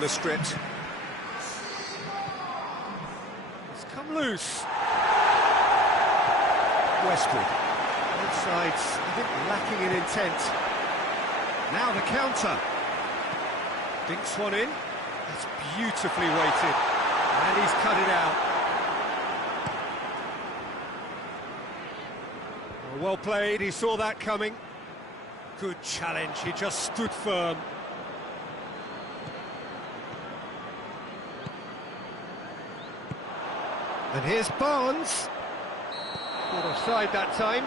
in the script. It's come loose. Westwood. Both sides, I think, lacking in intent. Now the counter. Dinks one in. That's beautifully weighted. And he's cut it out. Well played, he saw that coming. Good challenge, he just stood firm. And here's Barnes. Not offside that time.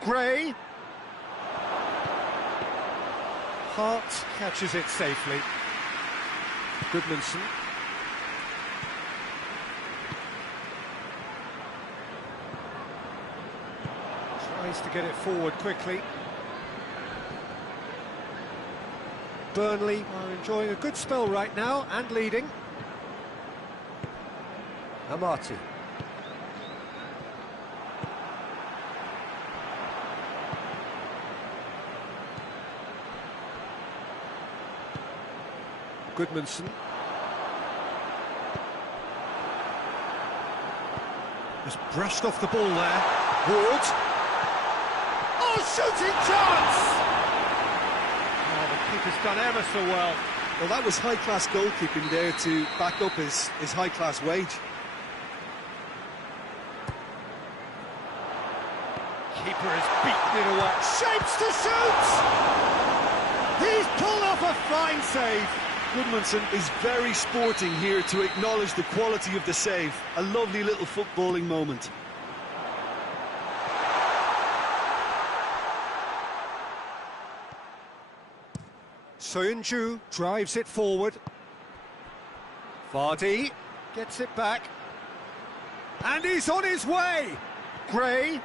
Gray. Hart catches it safely. Goodmanson. Tries to get it forward quickly. Burnley are enjoying a good spell right now and leading. Amati. Goodmanson. Has brushed off the ball there. Ward. Oh, shooting chance! Oh, the keeper's done ever so well. Well, that was high-class goalkeeping there to back up his high-class wage. Keeper has beaten it away. Shapes to shoot! He's pulled off a fine save. Goodmanson is very sporting here to acknowledge the quality of the save. A lovely little footballing moment. Soyuncu drives it forward. Vardy gets it back. And he's on his way! Gray.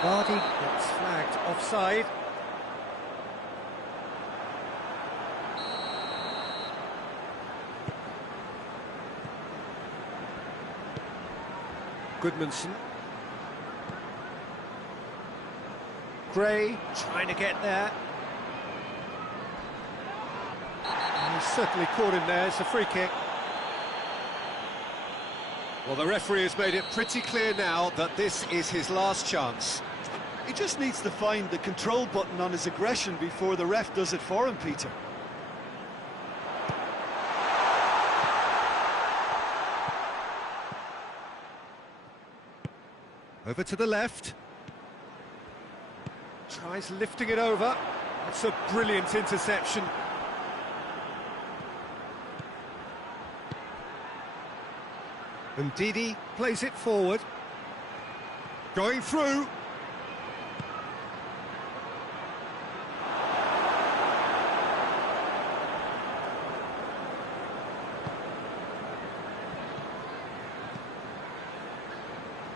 Vardy gets flagged offside. Goodmanson. Gray trying to get there. And he's certainly caught him there. It's a free kick. Well, the referee has made it pretty clear now that this is his last chance. He just needs to find the control button on his aggression before the ref does it for him, Peter. Over to the left. Tries lifting it over. That's a brilliant interception. Ndidi plays it forward. Going through.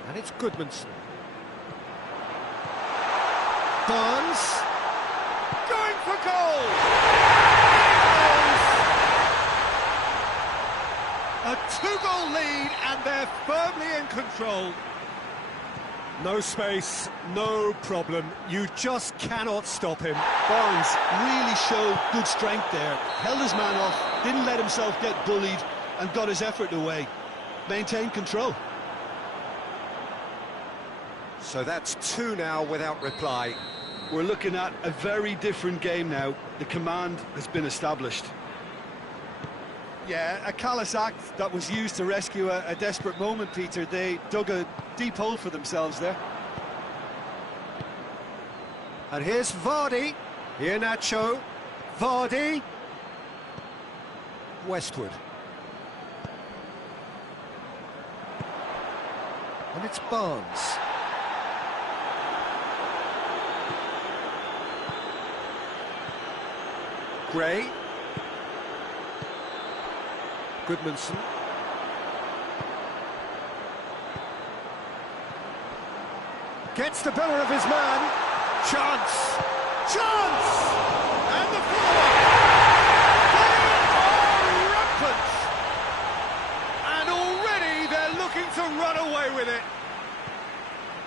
And it's Goodmanson. Barnes. Going for goal! A two-goal lead and they're firmly in control. No space, no problem. You just cannot stop him. Barnes really showed good strength there. Held his man off, didn't let himself get bullied and got his effort away. Maintained control. So that's two now without reply. We're looking at a very different game now. The command has been established. Yeah, a callous act that was used to rescue a desperate moment, Peter. They dug a deep hole for themselves there. And here's Vardy. Here Nacho. Vardy. Westwood. And it's Barnes. Gray. Goodmanson. Gets the better of his man. Chance! Chance! And the follow-up! They are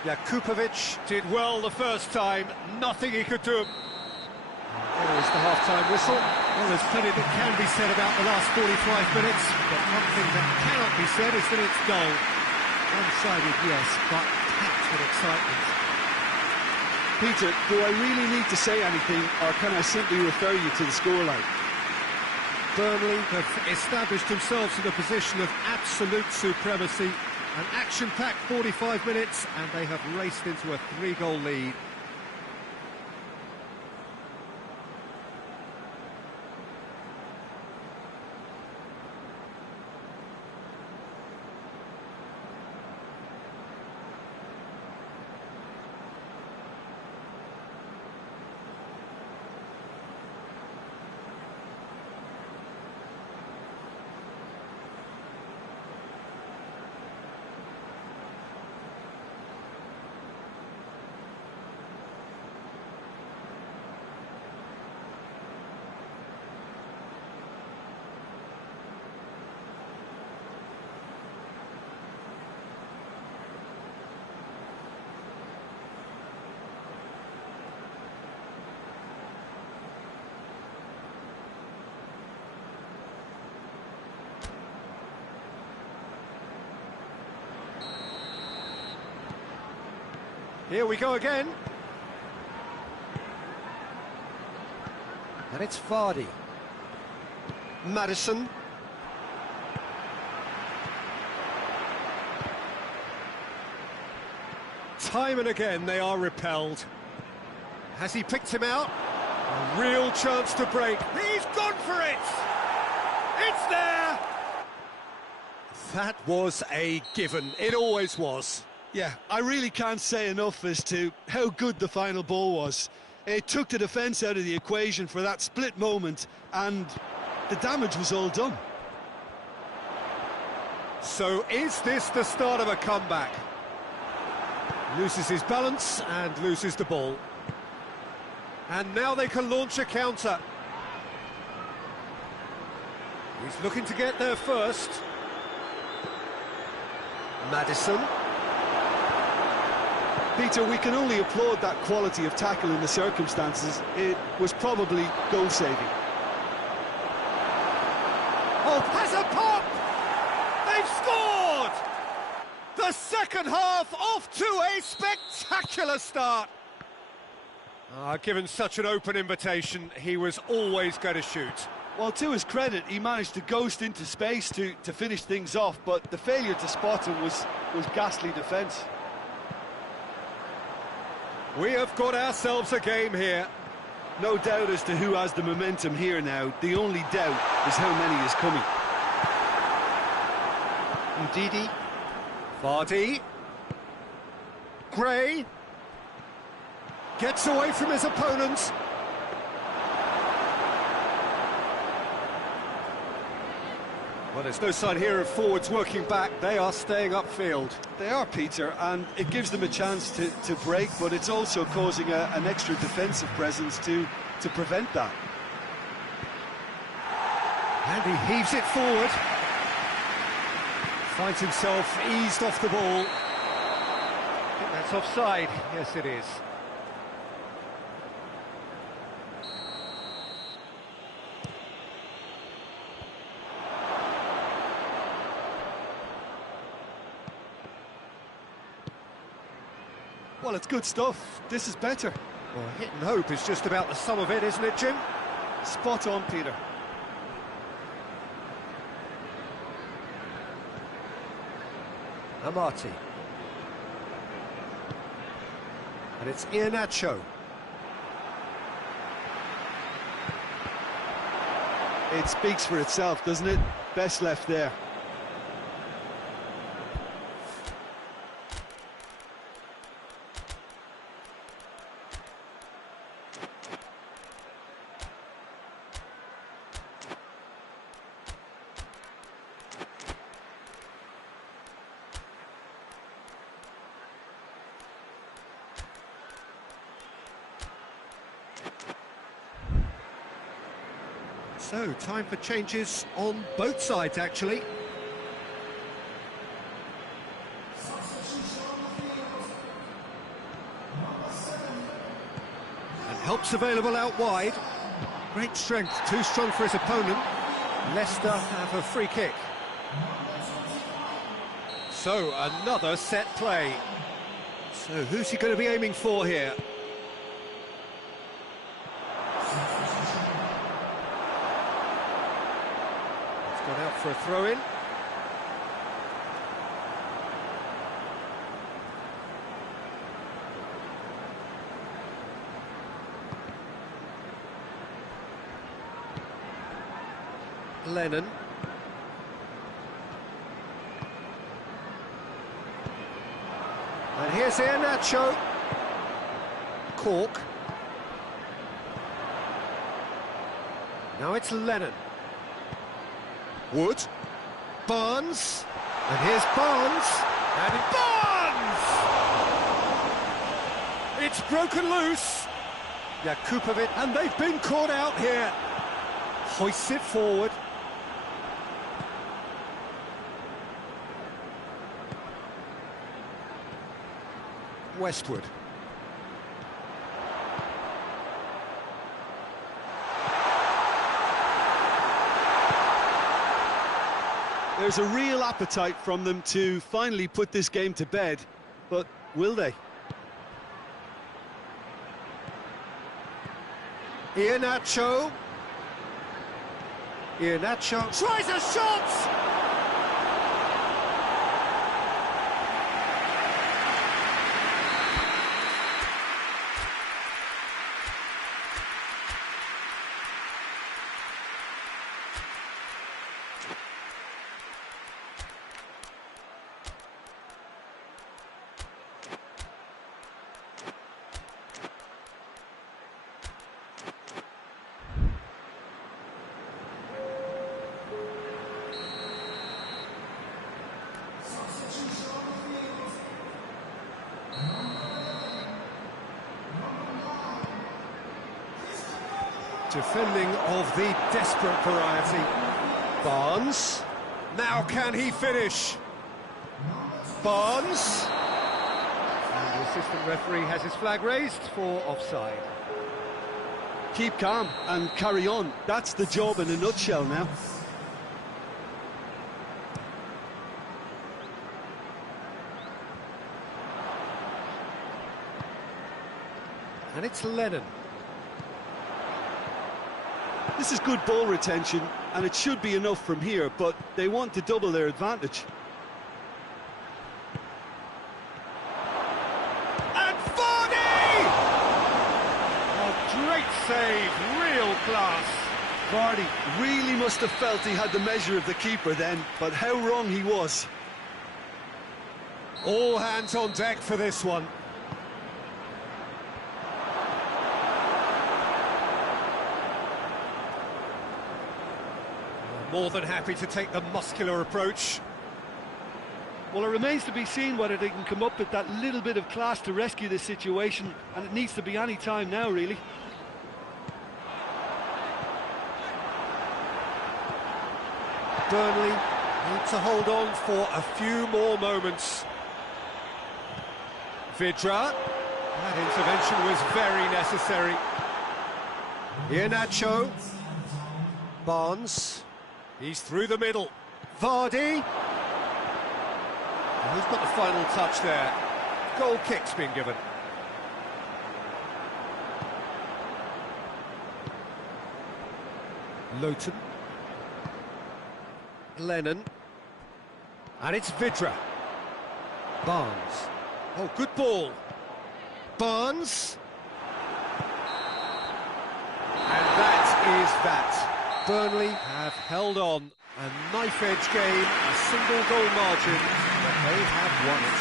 Jakupovic did well the first time, nothing he could do. There is the half-time whistle. Well, there's plenty that can be said about the last 45 minutes, but one thing that cannot be said is that it's dull. One-sided, yes, but packed with excitement. Peter, do I really need to say anything, or can I simply refer you to the scoreline? Burnley have established themselves in a position of absolute supremacy. An action-packed 45 minutes, and they have raced into a 3-goal lead. Here we go again. And it's Vardy. Maddison. Time and again they are repelled. Has he picked him out? A real chance to break. He's gone for it! It's there! That was a given. It always was. Yeah, I really can't say enough as to how good the final ball was. It took the defence out of the equation for that split moment, and the damage was all done. So is this the start of a comeback? Loses his balance and loses the ball. And now they can launch a counter. He's looking to get there first. Maddison. Peter, we can only applaud that quality of tackle in the circumstances. It was probably goal-saving. Oh, has a pop! They've scored! The second half off to a spectacular start. Given such an open invitation, he was always going to shoot. Well, to his credit, he managed to ghost into space to finish things off, but the failure to spot him was ghastly defence. We have got ourselves a game here. No doubt as to who has the momentum here now. The only doubt is how many is coming. Ndidi. Vardy. Gray. Gets away from his opponents. Well, there's no sign here of forwards working back. They are staying upfield. They are, Peter, and it gives them a chance to break, but it's also causing an extra defensive presence to prevent that. And he heaves it forward. Finds himself eased off the ball. I think that's offside. Yes, it is. Well, it's good stuff. This is better. Well, hit and hope is just about the sum of it, isn't it, Jim? Spot on, Peter. Amati. And it's Iheanacho. It speaks for itself, doesn't it? Best left there. So, time for changes on both sides, actually. Help's available out wide. Great strength, too strong for his opponent. Leicester have a free kick. So, another set play. So, who's he going to be aiming for here? It's gone out for a throw-in. Lennon. And here's Iheanacho. Cork. Now it's Lennon. Wood. Barnes. And here's Barnes. And Barnes! It's broken loose. Jakupovic, and they've been caught out here. Hoists it forward. Westwood. There's a real appetite from them to finally put this game to bed, but will they? Iheanacho. Iheanacho tries a shot! Defending of the desperate variety. Barnes. Now can he finish? Barnes. And the assistant referee has his flag raised for offside. Keep calm and carry on. That's the job in a nutshell now. And it's Lennon. This is good ball retention, and it should be enough from here, but they want to double their advantage. And Vardy! A great save, real class. Vardy really must have felt he had the measure of the keeper then, but how wrong he was. All hands on deck for this one. More than happy to take the muscular approach. Well, it remains to be seen whether they can come up with that little bit of class to rescue this situation, and it needs to be any time now, really. Burnley need to hold on for a few more moments. Vidra. That intervention was very necessary. Iheanacho. Barnes. He's through the middle. Vardy. And who's got the final touch there? Goal kick's been given. Lowton. Lennon. And it's Vidra. Barnes. Oh, good ball. Barnes. And that is that. Burnley have held on. A knife-edge game, a single goal margin, but they have won it.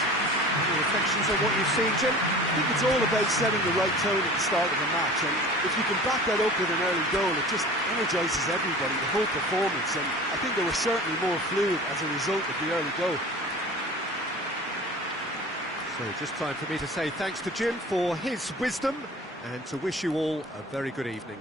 Any reflections on what you've seen, Jim? I think it's all about setting the right tone at the start of a match, and if you can back that up with an early goal, it just energises everybody, the whole performance, and I think they were certainly more fluid as a result of the early goal. So just time for me to say thanks to Jim for his wisdom, and to wish you all a very good evening.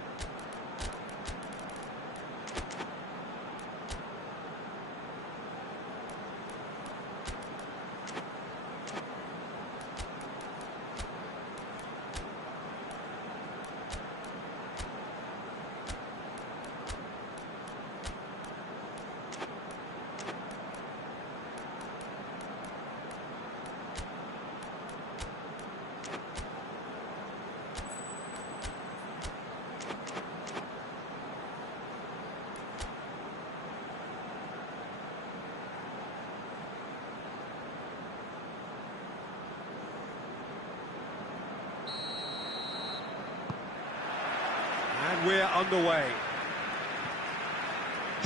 we're underway.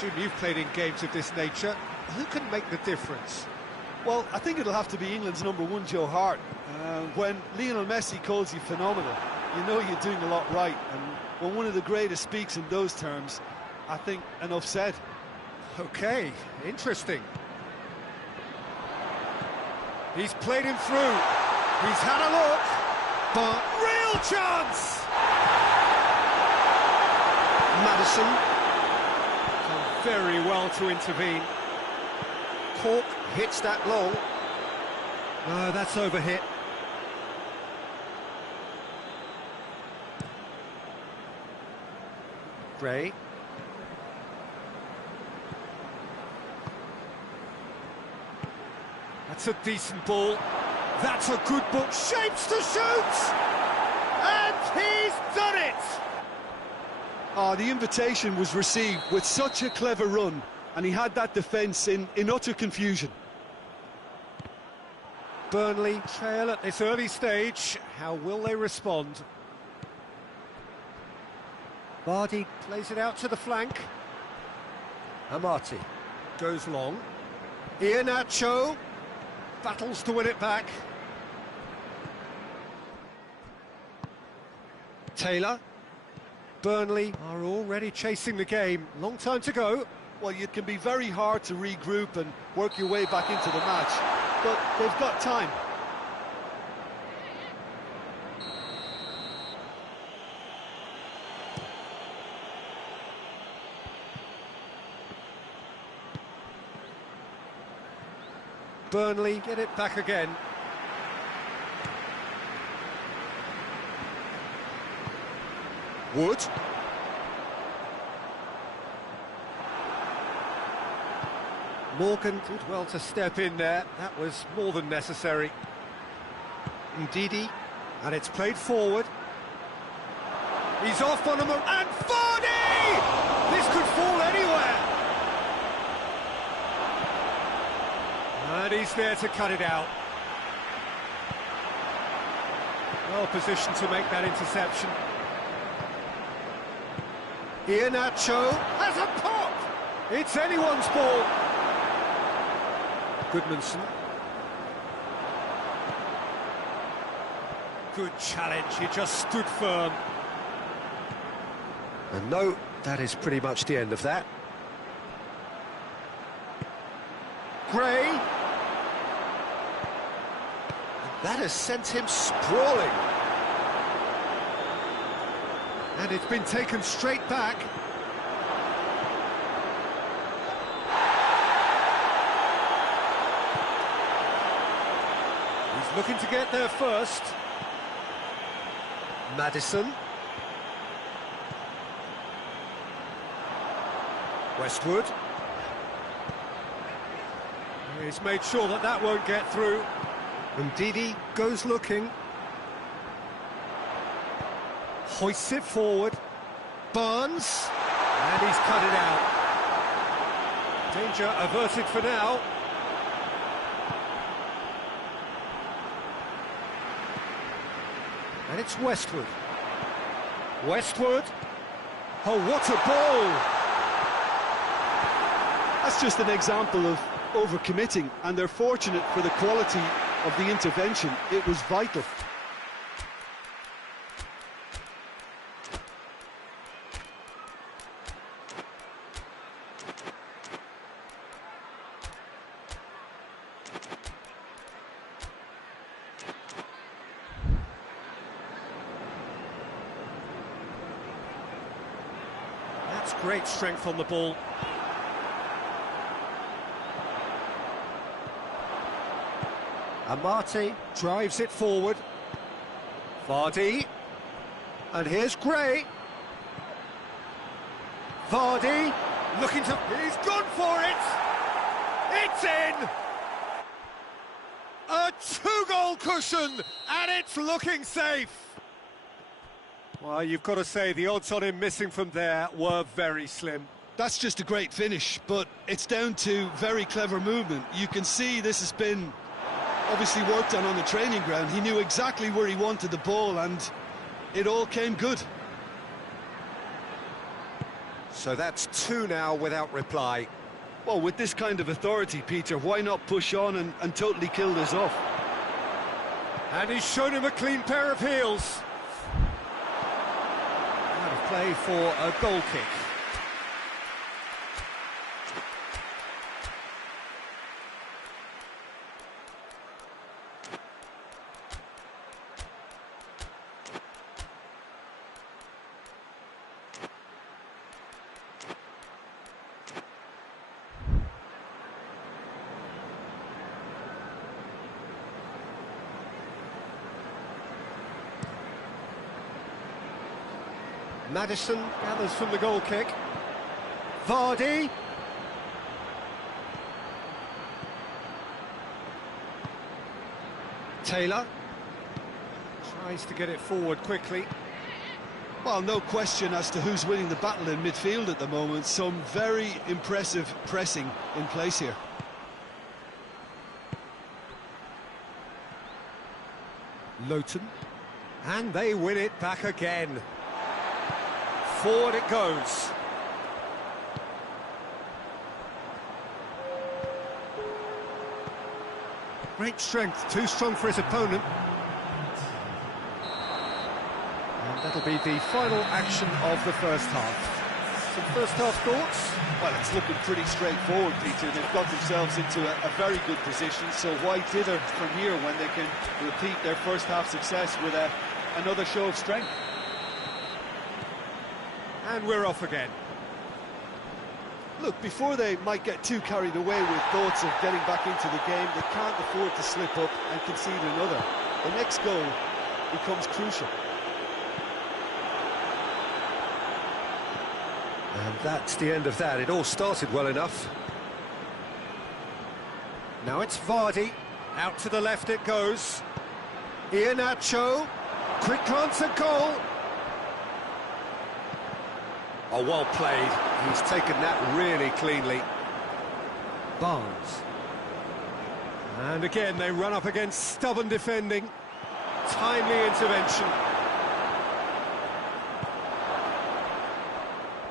Jim, you've played in games of this nature. Who can make the difference? Well, I think it'll have to be England's #1, Joe Hart. When Lionel Messi calls you phenomenal, you know you're doing a lot right. And when one of the greatest speaks in those terms, I think enough said. Okay, interesting. He's played him through. He's had a look, but real chance! Maddison done very well to intervene. Cork hits that long. No, that's overhit. Gray. That's a decent ball. That's a good ball. Shapes to shoot! And he's done it! The invitation was received with such a clever run, and he had that defence in utter confusion. Burnley trail at this early stage. How will they respond? Vardy plays it out to the flank. Amati goes long. Iheanacho battles to win it back. Taylor. Burnley are already chasing the game. Long time to go. Well, it can be very hard to regroup and work your way back into the match, but they've got time. Burnley get it back again. Wood. Morgan did well to step in there. That was more than necessary. Ndidi, and it's played forward. He's off on him, and Vardy! This could fall anywhere. And he's there to cut it out. Well positioned to make that interception. Iheanacho has a pop! It's anyone's ball. Goodmanson. Good challenge, he just stood firm. And no, that is pretty much the end of that. Gray. And that has sent him sprawling. And it's been taken straight back. He's looking to get there first. Maddison. Westwood. He's made sure that that won't get through. And Ndidi goes looking. Hoists it forward. Barnes. And he's cut it out. Danger averted for now. And it's Westwood. Westwood. Oh, what a ball! That's just an example of overcommitting, and they're fortunate for the quality of the intervention. It was vital. That's great strength on the ball. Amati drives it forward. Vardy. And here's Gray. Vardy looking to... He's gone for it! It's in! A two-goal cushion, and it's looking safe. Well, you've got to say the odds on him missing from there were very slim. That's just a great finish, but it's down to very clever movement. You can see this has been obviously worked on the training ground. He knew exactly where he wanted the ball, and it all came good. So that's two now without reply. Well, with this kind of authority, Peter, why not push on and totally kill this off? And he's shown him a clean pair of heels. Out of play for a goal kick. Maddison gathers from the goal kick. Vardy. Taylor tries to get it forward quickly. Well, no question as to who's winning the battle in midfield at the moment. Some very impressive pressing in place here. Lowton. And they win it back again. Forward it goes. Great strength, too strong for his opponent. And that'll be the final action of the first half. Some first half thoughts? Well, it's looking pretty straightforward, Peter. They've got themselves into a very good position, so why dither from here when they can repeat their first half success with another show of strength? And we're off again. Look, before they might get too carried away with thoughts of getting back into the game, they can't afford to slip up and concede another. The next goal becomes crucial. And that's the end of that. It all started well enough. Now it's Vardy. Out to the left it goes. Iheanacho. Quick glance at goal. Oh, well played. He's taken that really cleanly. Barnes. And again, they run up against stubborn defending. Timely intervention.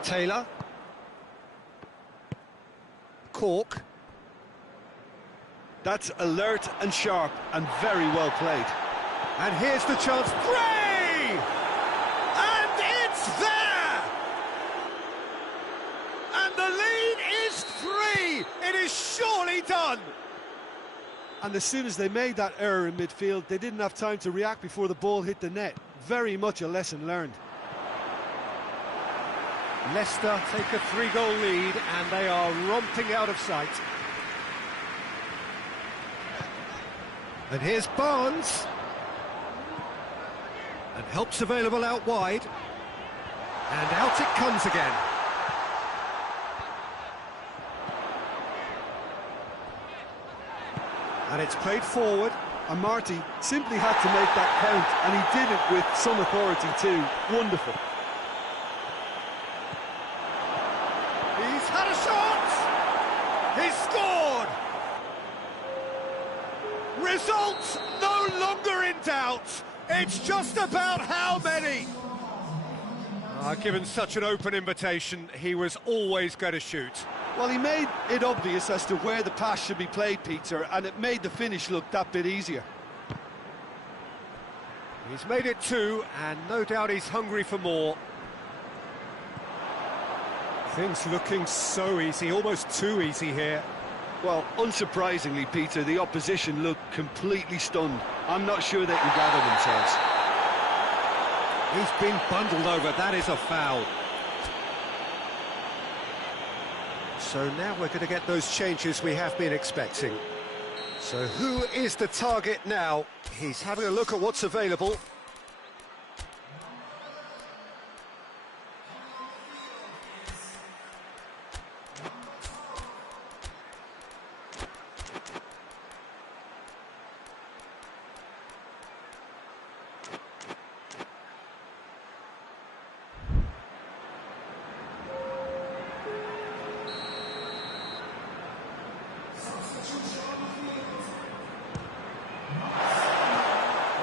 Taylor. Cork. That's alert and sharp and very well played. And here's the chance. Gray! And it's there! And the lead is 3! It is surely done! And as soon as they made that error in midfield, they didn't have time to react before the ball hit the net. Very much a lesson learned. Leicester take a 3-goal lead and they are romping out of sight. And here's Barnes. And help's available out wide. And out it comes again. And it's played forward. And Marty simply had to make that count, and he did it with some authority too. Wonderful. He's had a shot! He's scored! Results no longer in doubt. It's just about how many. Given such an open invitation, he was always going to shoot. Well, he made it obvious as to where the pass should be played, Peter, and it made the finish look that bit easier. He's made it 2, and no doubt he's hungry for more. Things looking so easy, almost too easy here. Well, unsurprisingly, Peter, the opposition looked completely stunned. I'm not sure they can gather themselves. He's been bundled over, that is a foul. So now we're going to get those changes we have been expecting. So who is the target now? He's having a look at what's available.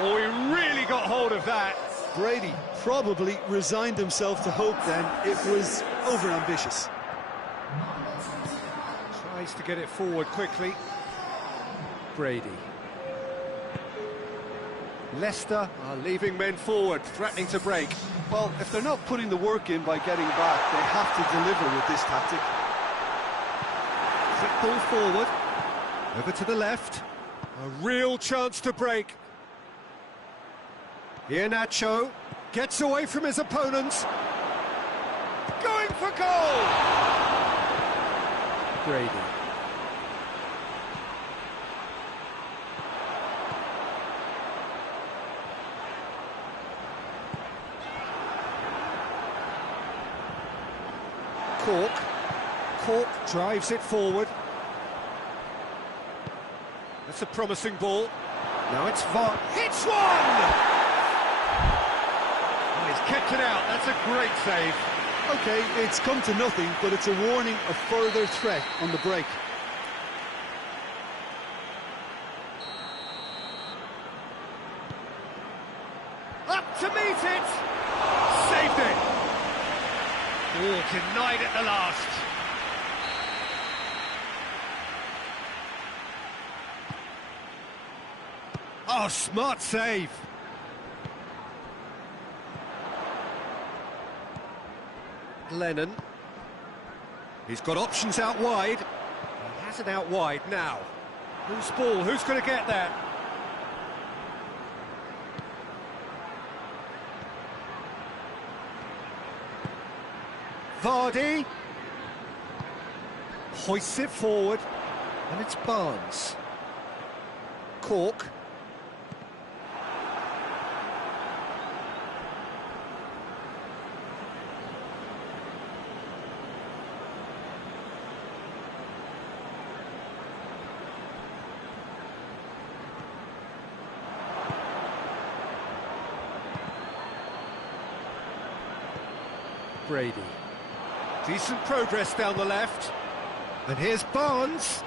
Oh, he really got hold of that. Brady probably resigned himself to hope then. It was over-ambitious. Tries to get it forward quickly. Brady. Leicester are leaving men forward, threatening to break. Well, if they're not putting the work in by getting back, they have to deliver with this tactic. Quick ball forward. Over to the left. A real chance to break. Iheanacho gets away from his opponents. Going for goal! Brady. Cork drives it forward. That's a promising ball. Now it's VAR. Hits one! Oh, he's kept it out. That's a great save. Okay, it's come to nothing, but it's a warning of further threat on the break. Up to meet it! Saved it! Oh, denied at the last. Oh, smart save. Lennon. He's got options out wide. He has it out wide now. Whose ball? Who's going to get that? Vardy hoists it forward, and it's Barnes. Cork. Brady. Decent progress down the left. And here's Barnes.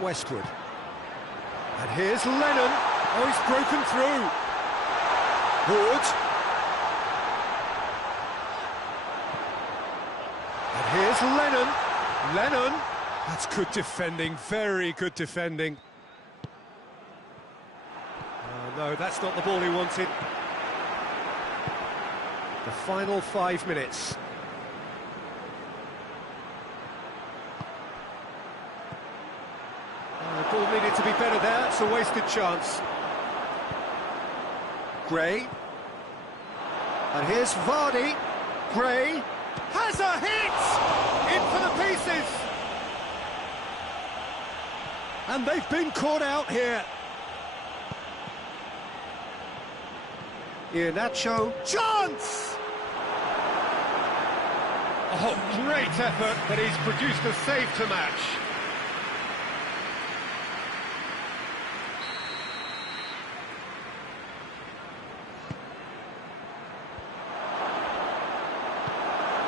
Westwood. And here's Lennon. Oh, he's broken through. Wood. And here's Lennon. Lennon. That's good defending, very good defending. Oh, no, that's not the ball he wanted. The final 5 minutes. Oh, the ball needed to be better there. It's a wasted chance. Gray. And here's Vardy. Gray has a hit! In for the pieces! And they've been caught out here. Iheanacho. Chance! Oh, great effort, but he's produced a save to match.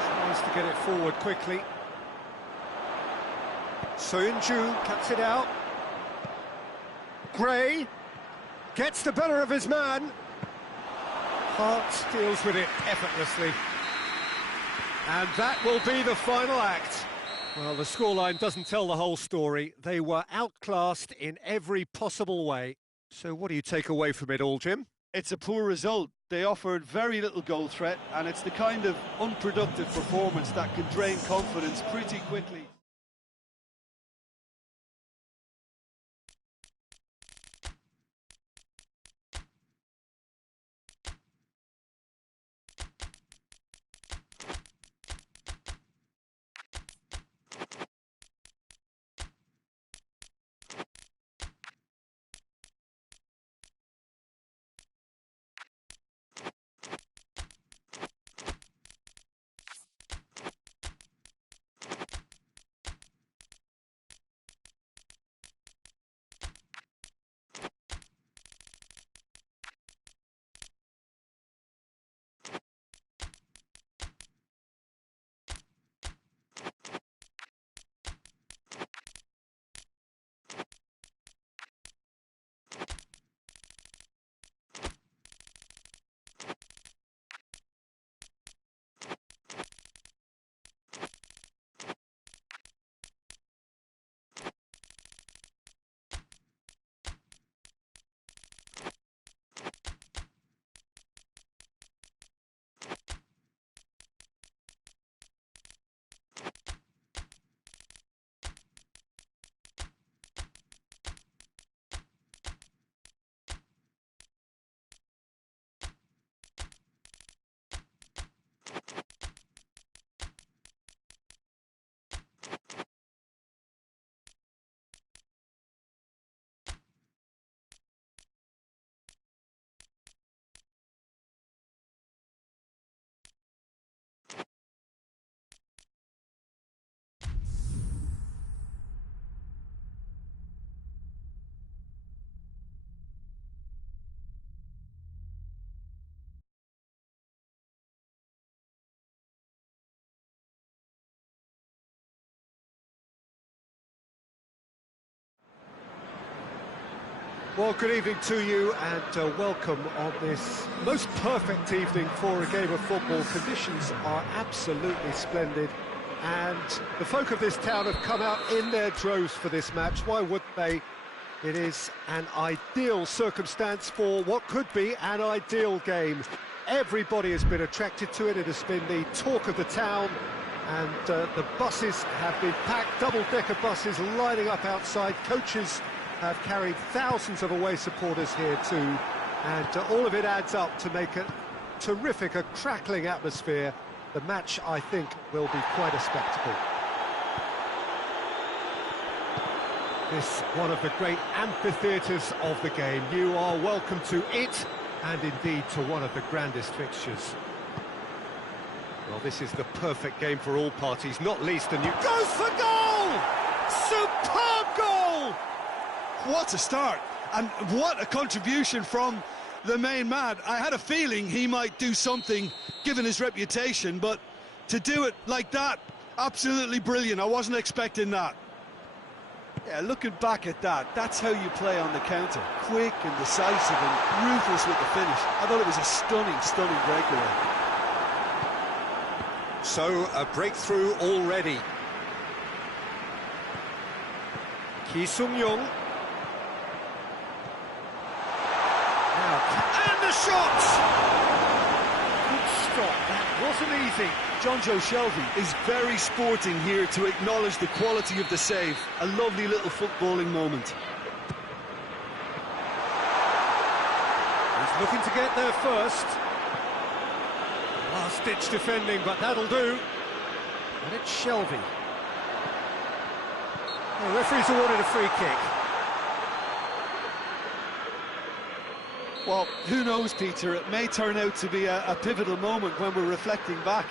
Tries to get it forward quickly. Soyuncu cuts it out. Gray gets the better of his man. Hart deals with it effortlessly. And that will be the final act. Well, the scoreline doesn't tell the whole story. They were outclassed in every possible way. So what do you take away from it all, Jim? It's a poor result. They offered very little goal threat, and it's the kind of unproductive performance that can drain confidence pretty quickly. Well, good evening to you and welcome on this most perfect evening for a game of football. Conditions are absolutely splendid and the folk of this town have come out in their droves for this match. Why wouldn't they? It is an ideal circumstance for what could be an ideal game. Everybody has been attracted to it. It has been the talk of the town and the buses have been packed, double-decker buses lining up outside. Coaches have carried thousands of away supporters here too, and all of it adds up to make a terrific, a crackling atmosphere. The match, I think, will be quite a spectacle. This one of the great amphitheatres of the game. You are welcome to it, and indeed to one of the grandest fixtures. Well, this is the perfect game for all parties, not least the new... Goes for goal! Superb goal! What a start, and what a contribution from the main man. I had a feeling he might do something, given his reputation, but to do it like that, absolutely brilliant. I wasn't expecting that. Yeah, looking back at that, that's how you play on the counter. Quick and decisive and ruthless with the finish. I thought it was a stunning breakaway. So, a breakthrough already. Ki Sung-young. And the shot! Good stop, that wasn't easy. Jonjo Shelvey is very sporting here to acknowledge the quality of the save. A lovely little footballing moment. He's looking to get there first. Last-ditch defending, but that'll do. And it's Shelvey. The referee's awarded a free kick. Well, who knows, Peter, it may turn out to be a pivotal moment when we're reflecting back.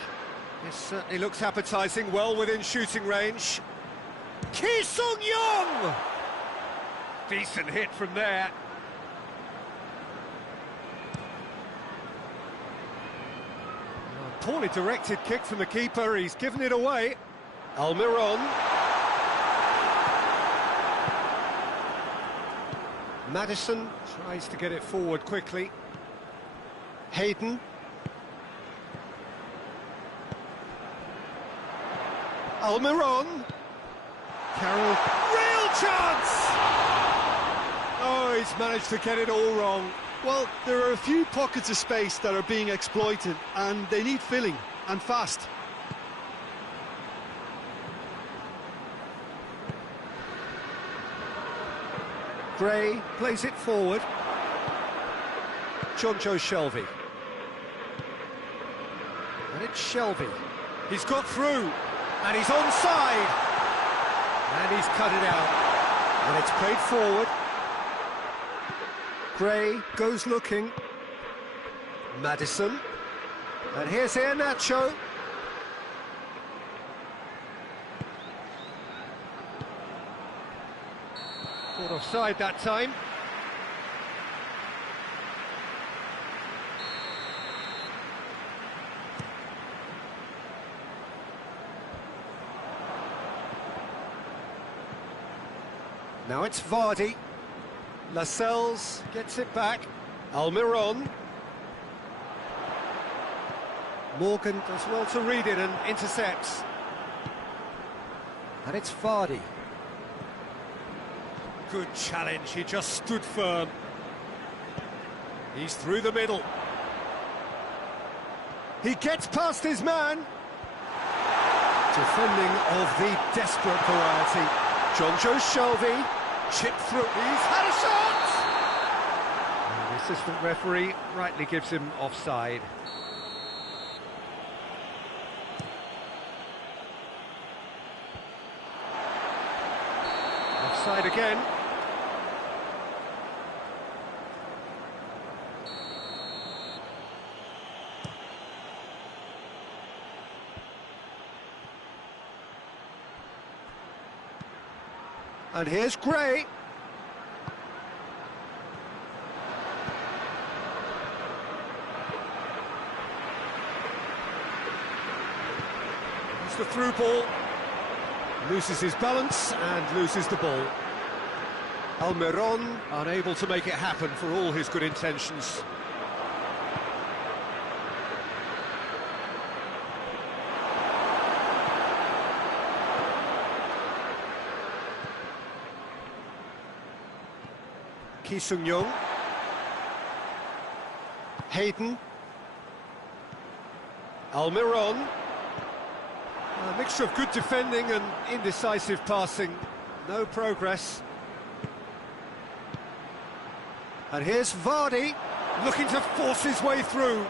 This certainly looks appetising, well within shooting range. Ki Sung-young! Decent hit from there. Poorly directed kick from the keeper, he's given it away. Almiron. Madison tries to get it forward quickly. Hayden. Almiron. Carroll. Real chance! Oh, he's managed to get it all wrong. Well, there are a few pockets of space that are being exploited, and they need filling, and fast. Gray plays it forward. Jonjo Shelvey. And it's Shelvey. He's got through, and he's onside. And he's cut it out. And it's played forward. Gray goes looking. Madison. And here's Iheanacho. Caught offside that time. Now it's Vardy. Lascelles gets it back. Almiron. Morgan does well to read it and intercepts. And it's Vardy. Good challenge, he just stood firm. He's through the middle. He gets past his man. Defending of the desperate variety. Jonjo Shelvey, chipped through. He's had a shot! And the assistant referee rightly gives him offside. Offside again. And here's Gray. It's the through ball. Loses his balance and loses the ball. Almiron unable to make it happen for all his good intentions. Ki Sung-young. Hayden. Almiron. A mixture of good defending and indecisive passing. No progress. And here's Vardy, looking to force his way through.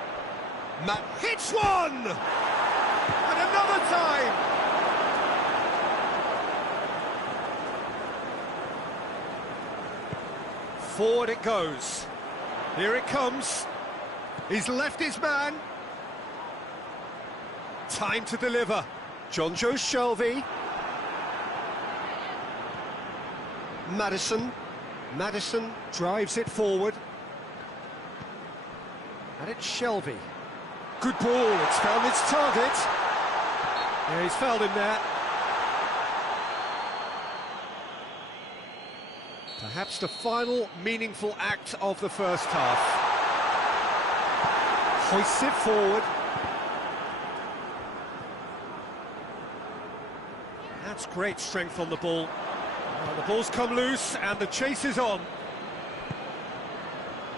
Matt hits one! And another time! Forward it goes. Here it comes. He's left his man. Time to deliver. Jonjo Shelvey. Maddison. Maddison drives it forward. And it's Shelvey. Good ball, it's found its target. Yeah, he's fouled him there. Perhaps the final meaningful act of the first half. Hoists it forward. That's great strength on the ball. Well, the ball's come loose and the chase is on.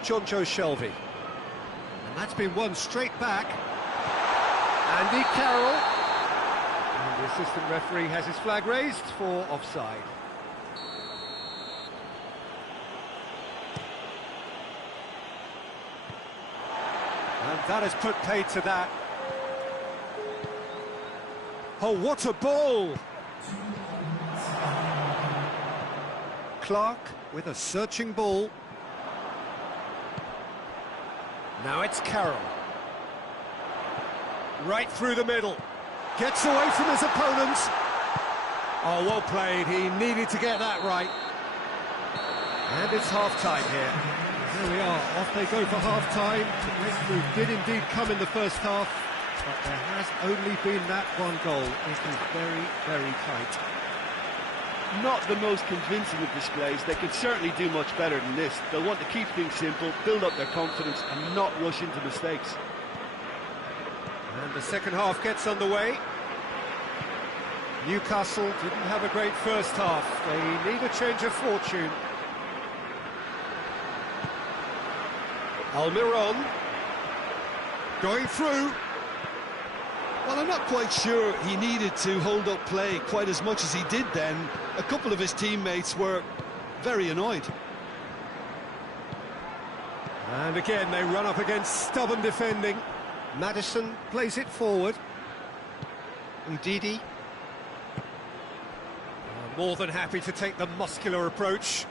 Jonjo Shelvey. And that's been won straight back. Andy Carroll. And the assistant referee has his flag raised for offside. And that has put paid to that. Oh, what a ball! Clark with a searching ball. Now it's Carroll. Right through the middle. Gets away from his opponents. Oh, well played. He needed to get that right. And it's half-time here. Here we are. Off they go for half-time. The breakthrough did indeed come in the first half, but there has only been that one goal. It is very, very tight. Not the most convincing of displays. They could certainly do much better than this. They'll want to keep things simple, build up their confidence and not rush into mistakes. And the second half gets underway. Newcastle didn't have a great first half. They need a change of fortune. Almiron going through. Well, I'm not quite sure he needed to hold up play quite as much as he did then. A couple of his teammates were very annoyed. And again, they run up against stubborn defending. Maddison plays it forward. Ndidi. More than happy to take the muscular approach.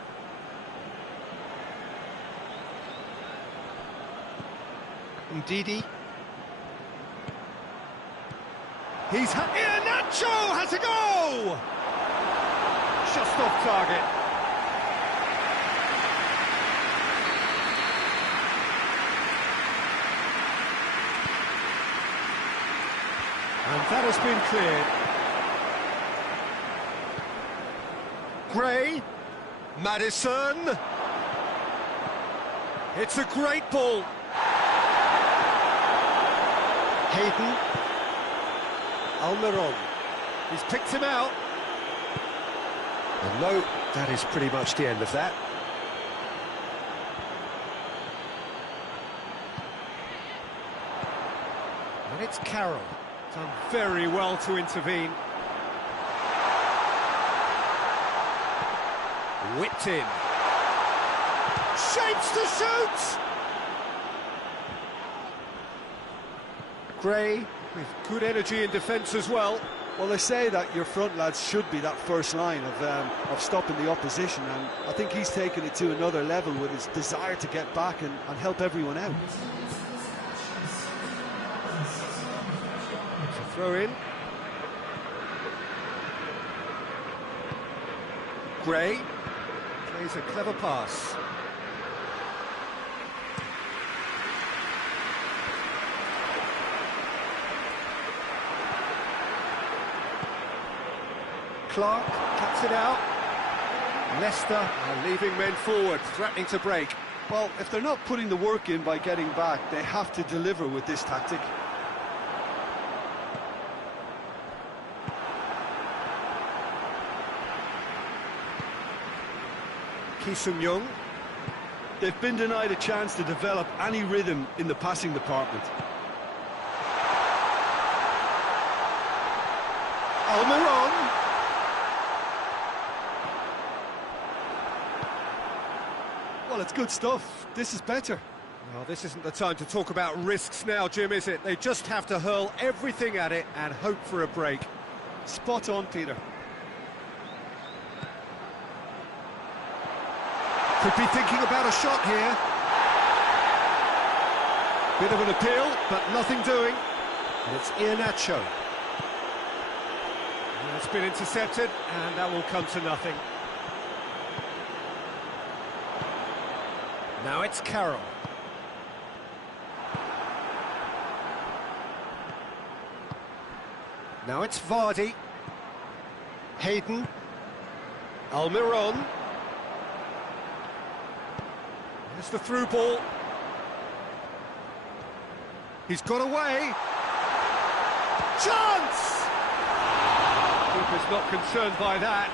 Ndidi. He's Iheanacho has a go! Just off target. And that has been cleared. Gray. Maddison. It's a great ball. Hayden. Almiron. He's picked him out. And no, that is pretty much the end of that. And it's Carroll. Done very well to intervene. Whipped in. Shapes to shoot! Gray with good energy in defence as well. Well, they say that your front lads should be that first line of stopping the opposition, and I think he's taken it to another level with his desire to get back and help everyone out. It's a throw in. Gray plays a clever pass. Clark cuts it out. Leicester are leaving men forward, threatening to break. Well, if they're not putting the work in by getting back, they have to deliver with this tactic. Ki Sung-young. They've been denied a chance to develop any rhythm in the passing department. Almiron. Well, it's good stuff. This is better. Well, this isn't the time to talk about risks now, Jim, is it? They just have to hurl everything at it and hope for a break. Spot on, Peter. Could be thinking about a shot here. Bit of an appeal, but nothing doing. And it's Iheanacho. And it's been intercepted, and that will come to nothing. Now it's Carroll. Now it's Vardy. Hayden. Almiron. There's the through ball. He's got away. Chance! Keeper's not concerned by that.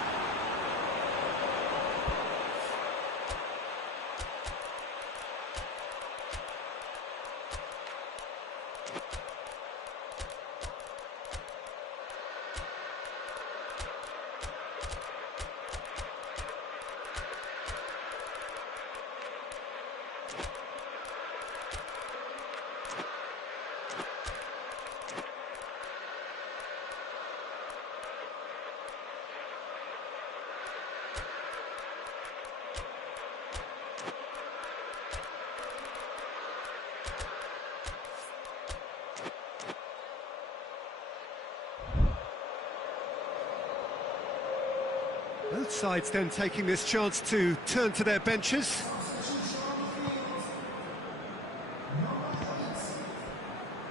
Both sides then taking this chance to turn to their benches.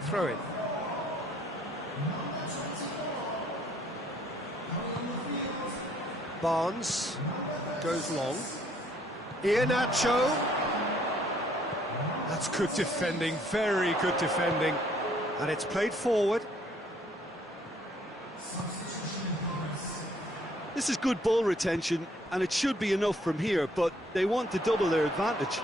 Throw it. Barnes goes long. Iheanacho. That's good defending, very good defending. And it's played forward. This is good ball retention, and it should be enough from here, but they want to double their advantage.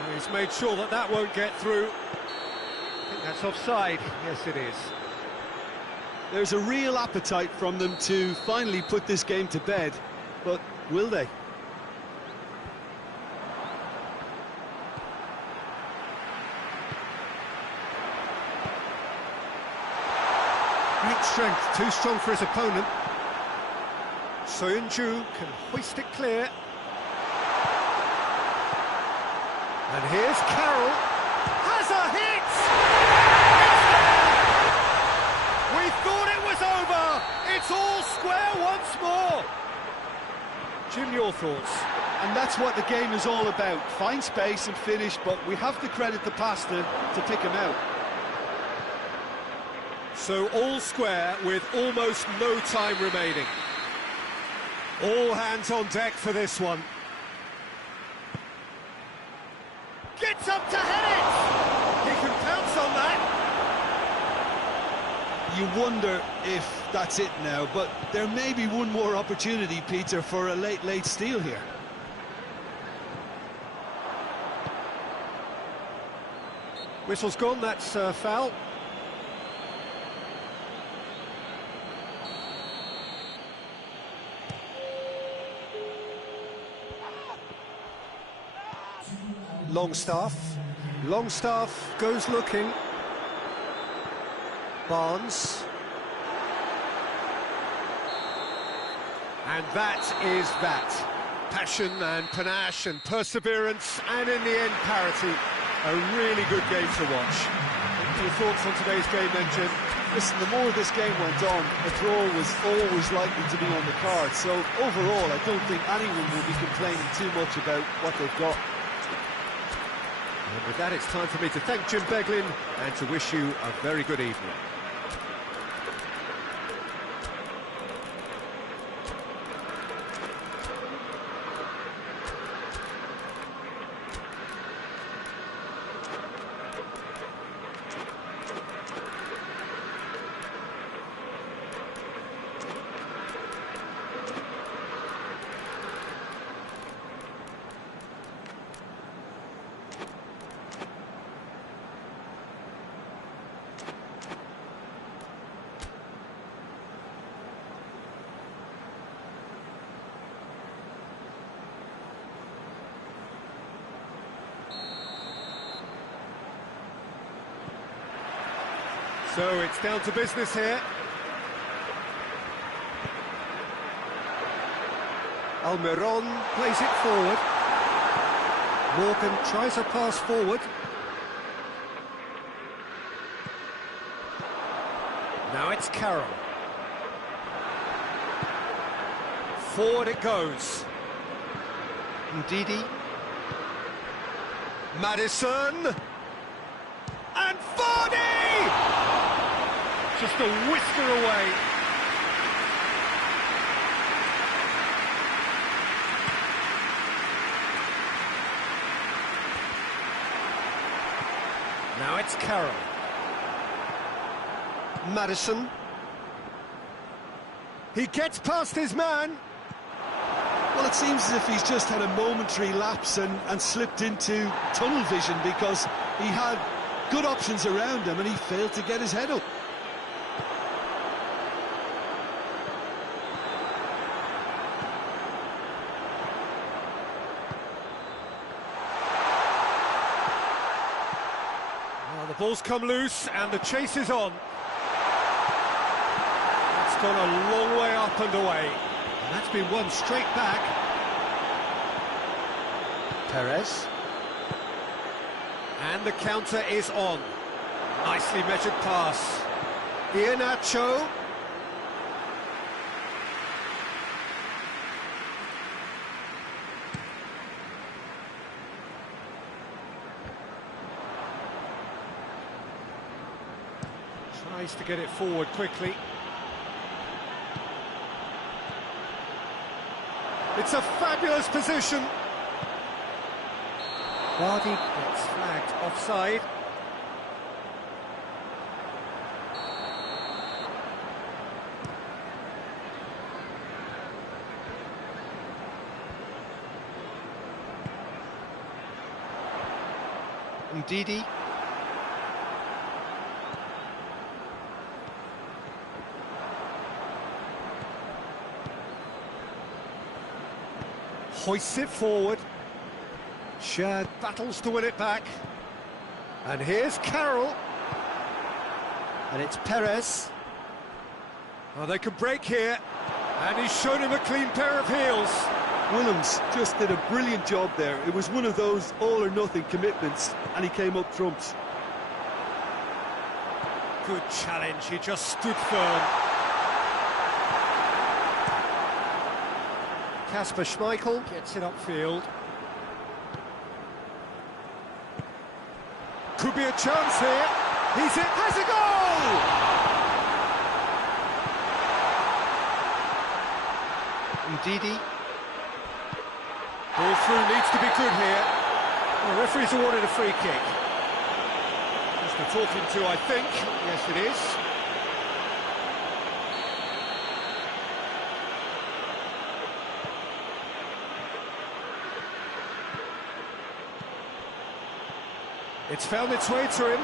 And he's made sure that that won't get through. I think that's offside. Yes, it is. There's a real appetite from them to finally put this game to bed, but will they? Great strength, too strong for his opponent. Soyuncu can hoist it clear. And here's Carroll. Has a hit! We thought it was over! It's all square once more! Jim, your thoughts? And that's what the game is all about. Find space and finish, but we have to credit the passer to pick him out. So all square with almost no time remaining. All hands on deck for this one. Gets up to head it! He can pounce on that. You wonder if that's it now, but there may be one more opportunity, Peter, for a late steal here. Whistle's gone, that's foul. Longstaff goes looking. Barnes. And that is that. Passion and panache and perseverance, and in the end, parity. A really good game to watch. Your thoughts on today's game then, Jim? Listen, the more this game went on, a draw was always likely to be on the card. So overall, I don't think anyone will be complaining too much about what they've got. And with that, it's time for me to thank Jim Beglin and to wish you a very good evening. So it's down to business here. Almiron plays it forward. Morgan tries a pass forward. Now it's Carroll. Forward it goes. Ndidi. Maddison. And Vardy! Just a whisker away. Now it's Carroll. Maddison. He gets past his man. Well, it seems as if he's just had a momentary lapse and slipped into tunnel vision, because he had good options around him and he failed to get his head up. Well, the ball's come loose and the chase is on. That's gone a long way up and away. And that's been won straight back. Perez. And the counter is on. Nicely measured pass. Iheanacho. Tries to get it forward quickly. It's a fabulous position. Vardy gets flagged offside. Ndidi. Hoists it forward. Shad battles to win it back. And here's Carroll. And it's Perez. Oh, they can break here. And he's shown him a clean pair of heels. Willems just did a brilliant job there. It was one of those all-or-nothing commitments, and he came up trumps. Good challenge, he just stood firm. Kasper Schmeichel gets it upfield. Could be a chance here. He's it, has a goal! Ndidi. Ball through, needs to be good here. The referee's awarded a free kick. Just a talking to, I think. Yes, it is. It's found its way to him.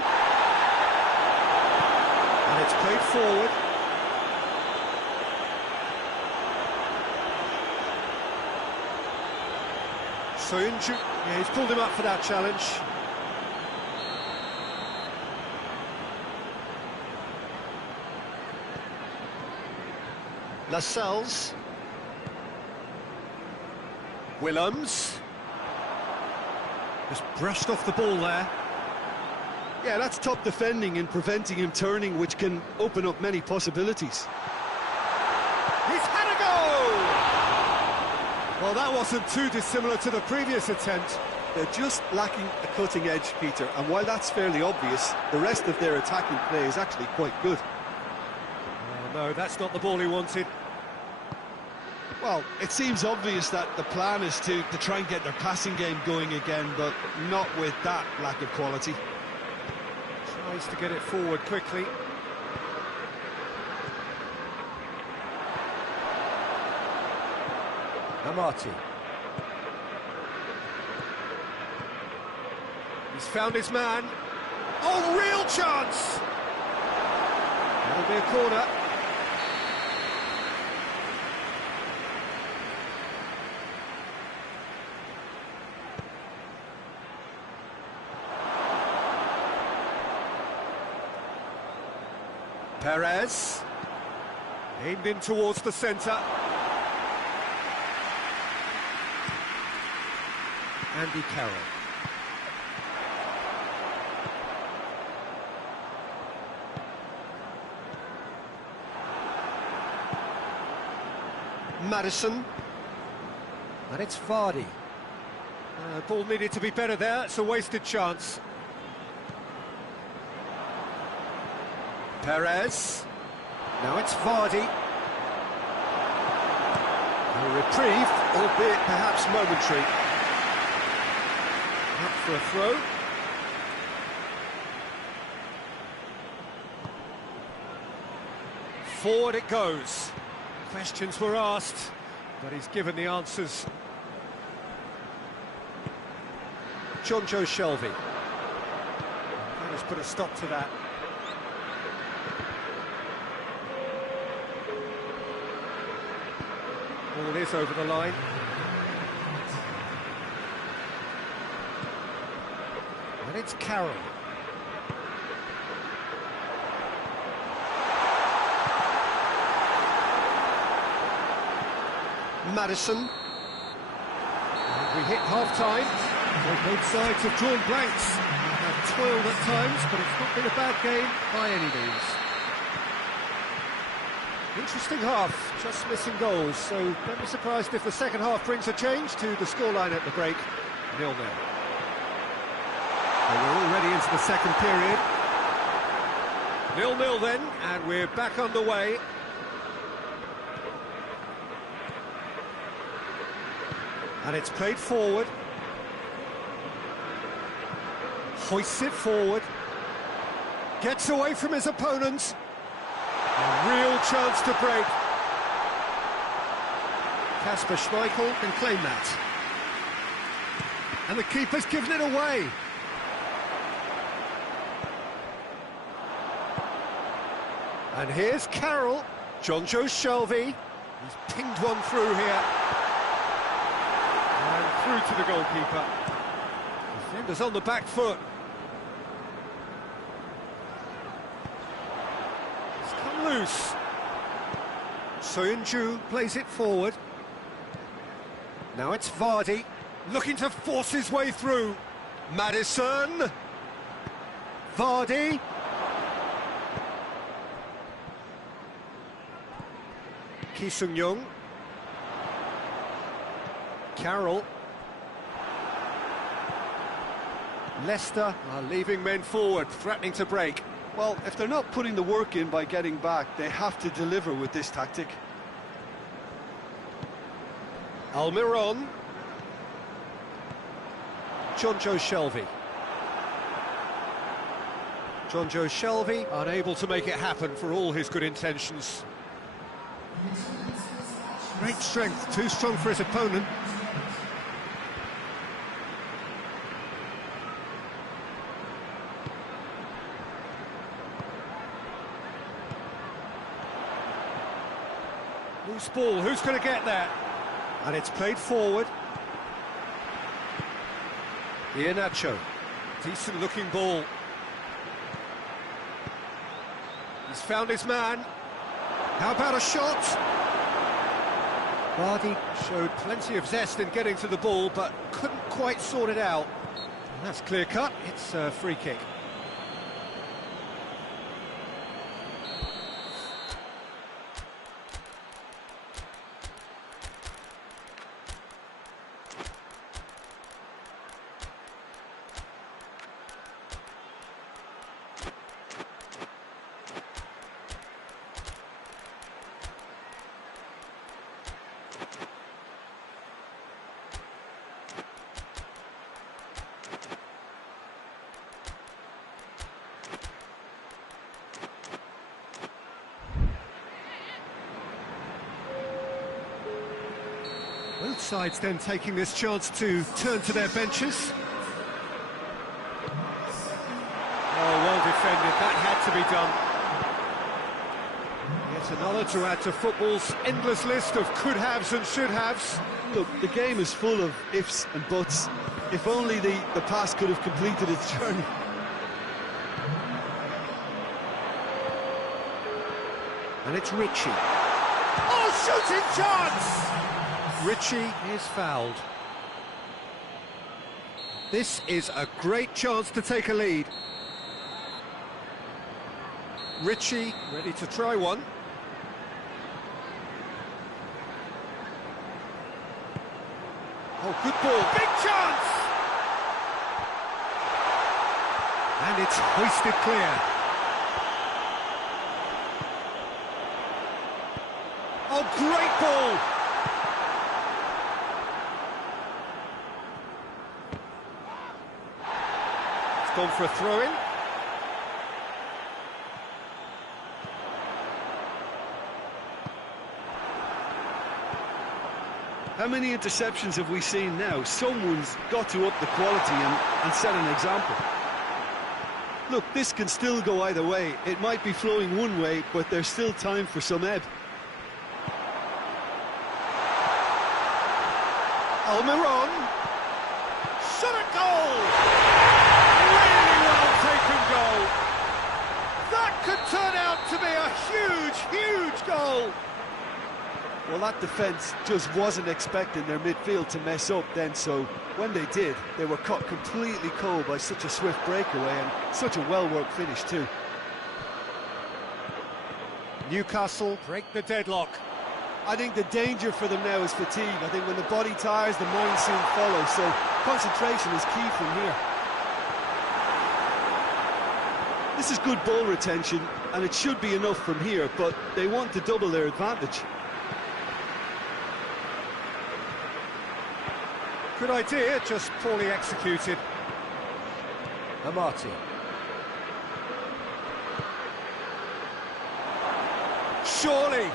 And it's played forward. Soyuncu, yeah, he's pulled him up for that challenge. Lascelles. Willems. Just brushed off the ball there. Yeah, that's top defending and preventing him turning, which can open up many possibilities. He's had a goal! Well, that wasn't too dissimilar to the previous attempt. They're just lacking a cutting edge, Peter, and while that's fairly obvious, the rest of their attacking play is actually quite good. Oh, no, that's not the ball he wanted. Well, it seems obvious that the plan is to try and get their passing game going again, but not with that lack of quality. Tries to get it forward quickly. Amati. He's found his man. Oh, real chance! That'll be a corner. Perez. Aimed in towards the centre. Andy Carroll. Madison. And it's Vardy. Ball needed to be better there, it's a wasted chance. Perez. Now it's Vardy. A reprieve, albeit perhaps momentary. Up for a throw. Forward it goes. Questions were asked, but he's given the answers. Jonjo Shelvey. That has put a stop to that. Ball is over the line. And it's Carroll. Madison. And we hit half-time. Both sides have drawn blanks. They have toiled at times, but it's not been a bad game by any means. Interesting half, just missing goals, so don't be surprised if the second half brings a change to the scoreline at the break, 0-0. And we're already into the second period. 0-0 then, and we're back underway. And it's played forward. Hoists it forward. Gets away from his opponents. A real chance to break. Kasper Schmeichel can claim that. And the keeper's given it away. And here's Carroll. Jonjo Shelvey. He's pinged one through here. And through to the goalkeeper. Defender's on the back foot. It's come loose. Soyuncu plays it forward. Now it's Vardy, looking to force his way through. Madison. Vardy. Ki Sung-young. Carroll. Leicester are leaving men forward, threatening to break. Well, if they're not putting the work in by getting back, they have to deliver with this tactic. Almiron. Jonjo Shelvey. Jonjo Shelvey unable to make it happen for all his good intentions. Great strength, too strong for his opponent. Loose ball, who's going to get there? And it's played forward. Iheanacho, decent looking ball. He's found his man. How about a shot? Vardy showed plenty of zest in getting to the ball, but couldn't quite sort it out. And that's clear cut, it's a free kick. Both sides then taking this chance to turn to their benches. Oh, well defended, that had to be done. Yet another to add to football's endless list of could-haves and should-haves. Look, the game is full of ifs and buts. If only the pass could have completed its journey. And it's Ritchie. Oh, shooting chance! Ritchie is fouled. This is a great chance to take a lead. Ritchie ready to try one. Oh, good ball. Big chance! And it's hoisted clear. Oh, great ball! It's gone for a throw-in. How many interceptions have we seen now? Someone's got to up the quality and set an example. Look, this can still go either way. It might be flowing one way, but there's still time for some ebb. Almiron. Shot at goal! Really well taken goal. That could turn out to be a huge, huge goal. Well, that defence just wasn't expecting their midfield to mess up then, so when they did, they were caught completely cold by such a swift breakaway and such a well-worked finish too. Newcastle break the deadlock. I think the danger for them now is fatigue. I think when the body tires, the mind soon follows, so concentration is key from here. This is good ball retention, and it should be enough from here, but they want to double their advantage. Good idea, just poorly executed. Amati. Surely.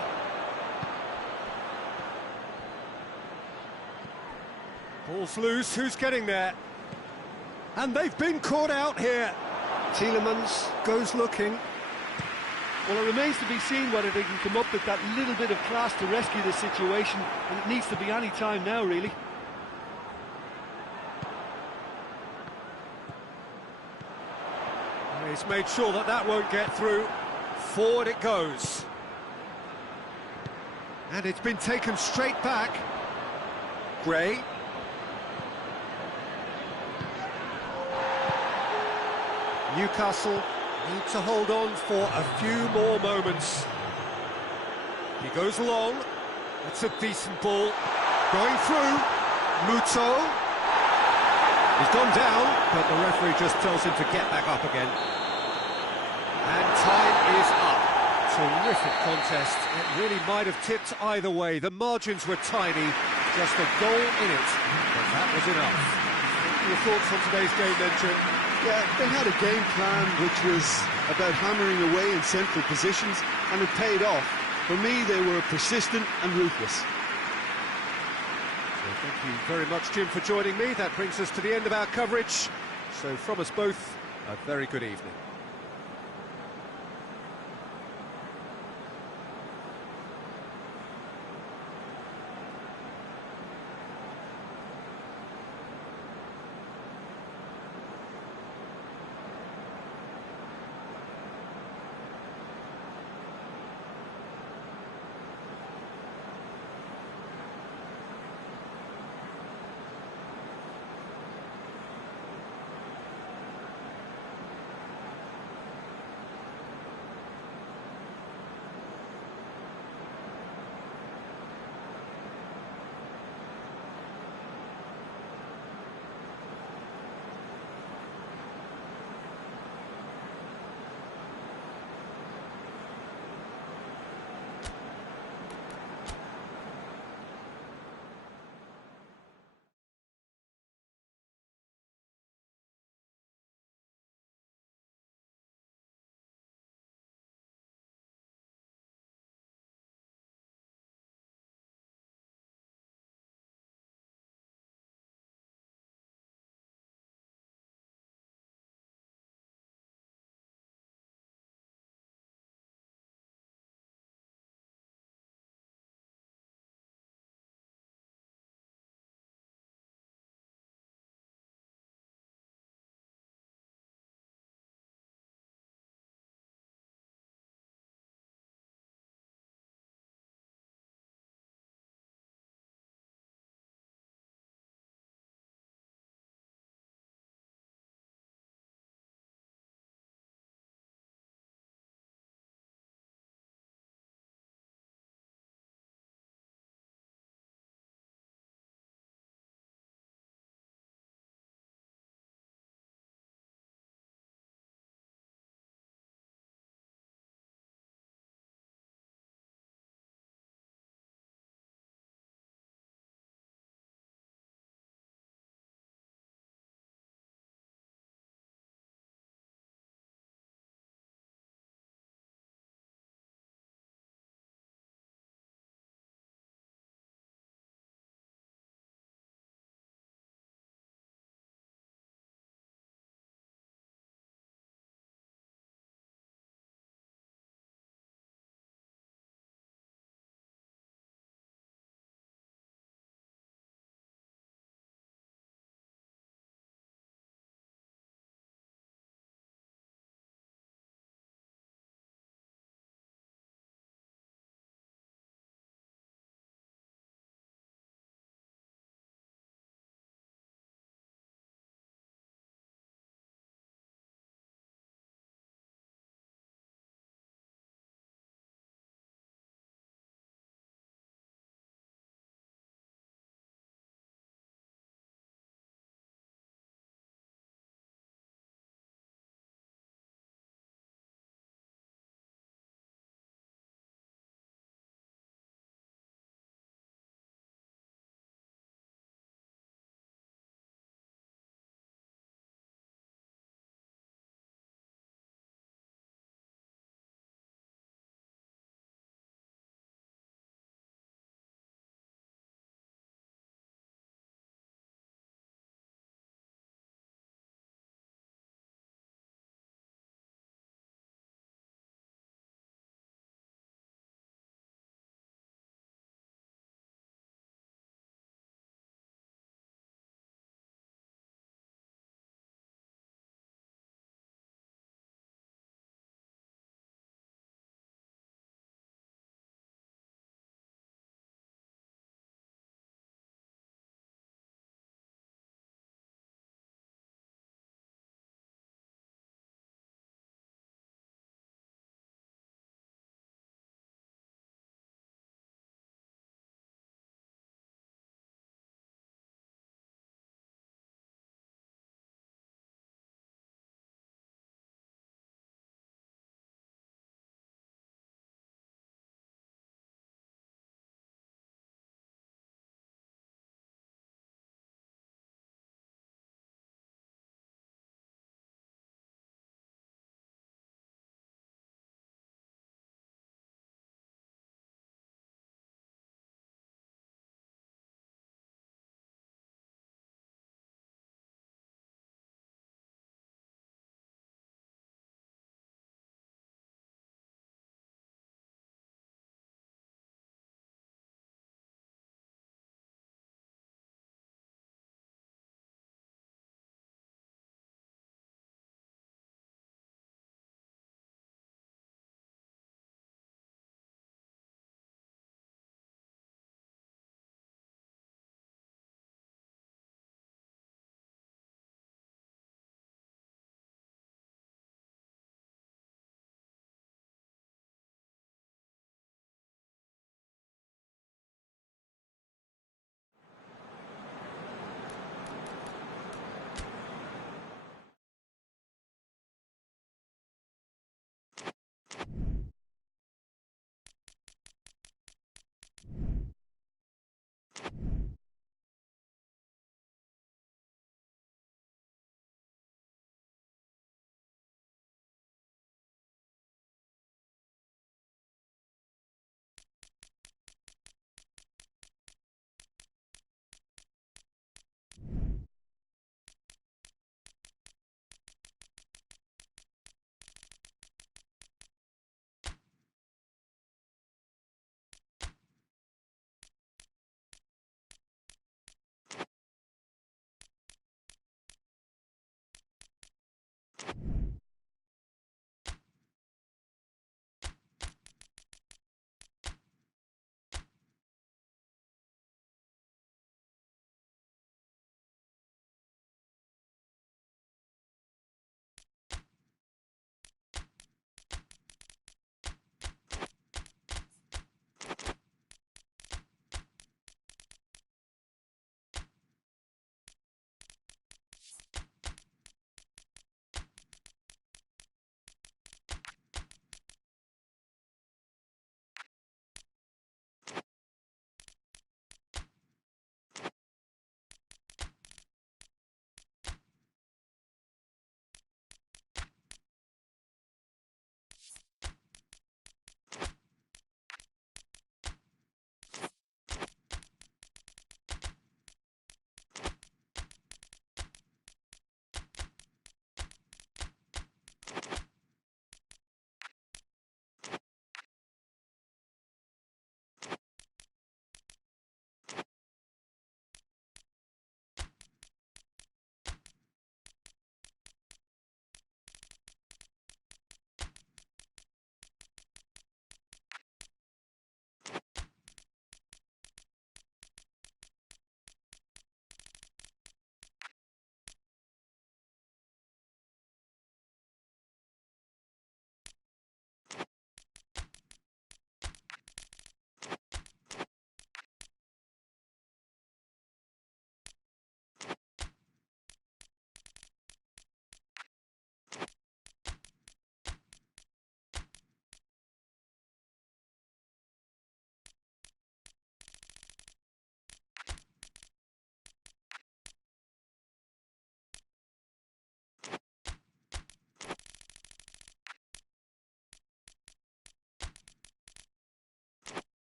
Ball's loose, who's getting there? And they've been caught out here. Tielemans goes looking. Well, it remains to be seen whether they can come up with that little bit of class to rescue the situation, and it needs to be any time now, really. He's made sure that that won't get through. Forward it goes. And it's been taken straight back. Gray. Newcastle need to hold on for a few more moments. He goes long. That's a decent ball. Going through. Muto. He's gone down, but the referee just tells him to get back up again. And time is up. Terrific contest. It really might have tipped either way. The margins were tiny, just a goal in it, but that was enough. Your thoughts on today's game then, Jim? Yeah, they had a game plan which was about hammering away in central positions, and it paid off. For me, they were persistent and ruthless. So thank you very much, Jim, for joining me. That brings us to the end of our coverage. So from us both, a very good evening.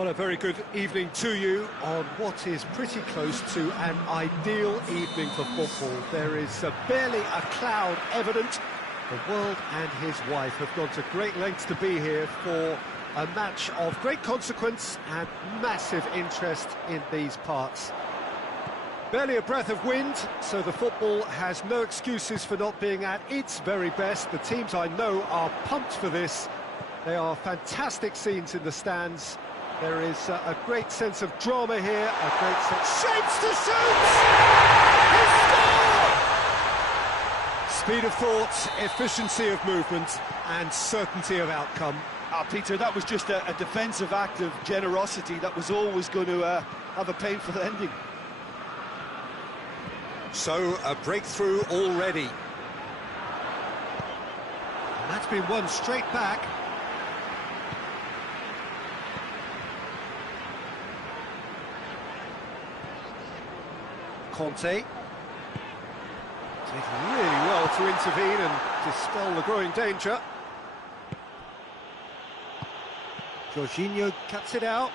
Well, a very good evening to you on what is pretty close to an ideal evening for football. There is barely a cloud evident. The world and his wife have gone to great lengths to be here for a match of great consequence and massive interest in these parts. Barely a breath of wind, so the football has no excuses for not being at its very best. The teams I know are pumped for this. They are fantastic scenes in the stands. There is a great sense of drama here, a great sense... Shapes to shoot! He scored! Speed of thought, efficiency of movement, and certainty of outcome. Peter, that was just a defensive act of generosity that was always going to have a painful ending. So, a breakthrough already. And that's been won straight back. Conte did really well to intervene and dispel the growing danger. Jorginho cuts it out.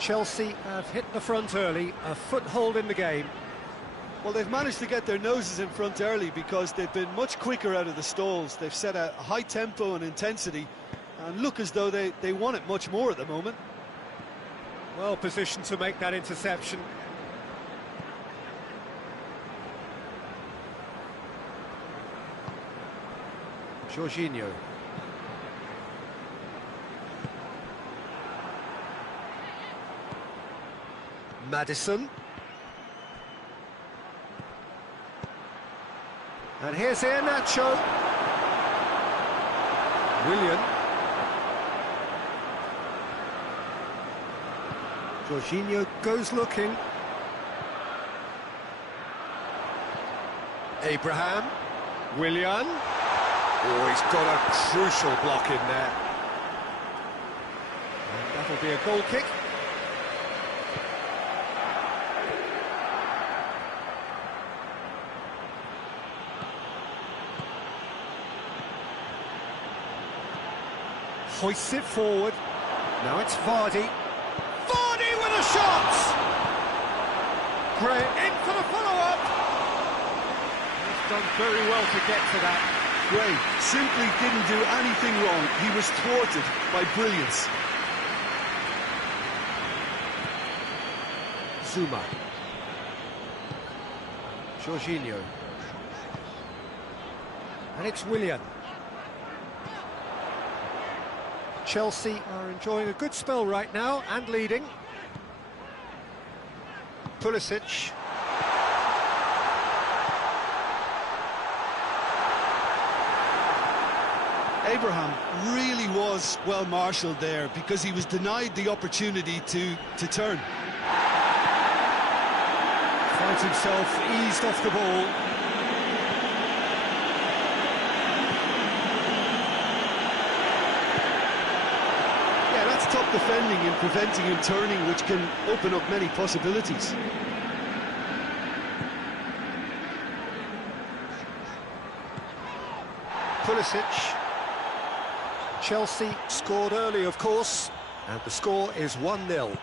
Chelsea have hit the front early, a foothold in the game. Well, they've managed to get their noses in front early because they've been much quicker out of the stalls. They've set a high tempo and intensity and look as though they want it much more at the moment. Well positioned to make that interception. Jorginho. Maddison. And here's Iheanacho. Willian. Jorginho goes looking. Abraham. Willian. Oh, he's got a crucial block in there. And that'll be a goal kick. Hoists it forward. Now it's Vardy. Vardy with a shot! Great, in for the follow-up. He's done very well to get to that. Gray simply didn't do anything wrong. He was thwarted by brilliance. Zuma. Jorginho. And it's Willian. Chelsea are enjoying a good spell right now and leading. Pulisic. Abraham really was well marshalled there because he was denied the opportunity to turn. Finds himself eased off the ball. Top defending and preventing him turning, which can open up many possibilities. Pulisic. Chelsea scored early, of course, and the score is 1-0.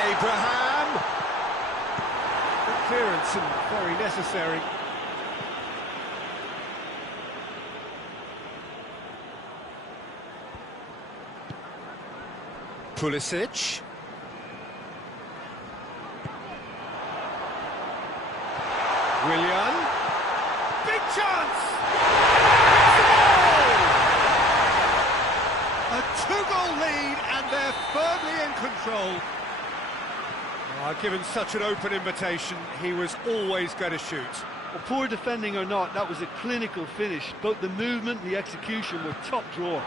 Abraham! Good clearance and very necessary. Pulisic. Willian. Big chance! A two-goal lead and they're firmly in control. Given such an open invitation, he was always going to shoot. Well, poor defending or not, that was a clinical finish. Both the movement and the execution were top drawer.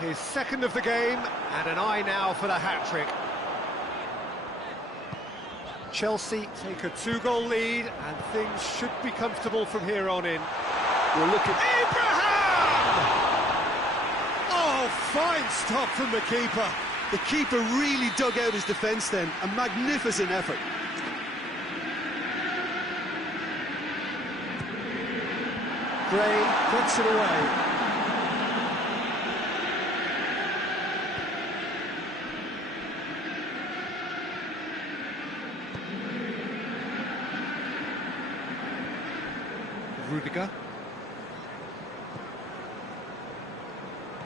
His second of the game, and an eye now for the hat-trick. Chelsea take a two-goal lead, and things should be comfortable from here on in. We're looking... Abraham! Oh, fine stop from the keeper. The keeper really dug out his defence then. A magnificent effort. Gray puts it away. Rudiger.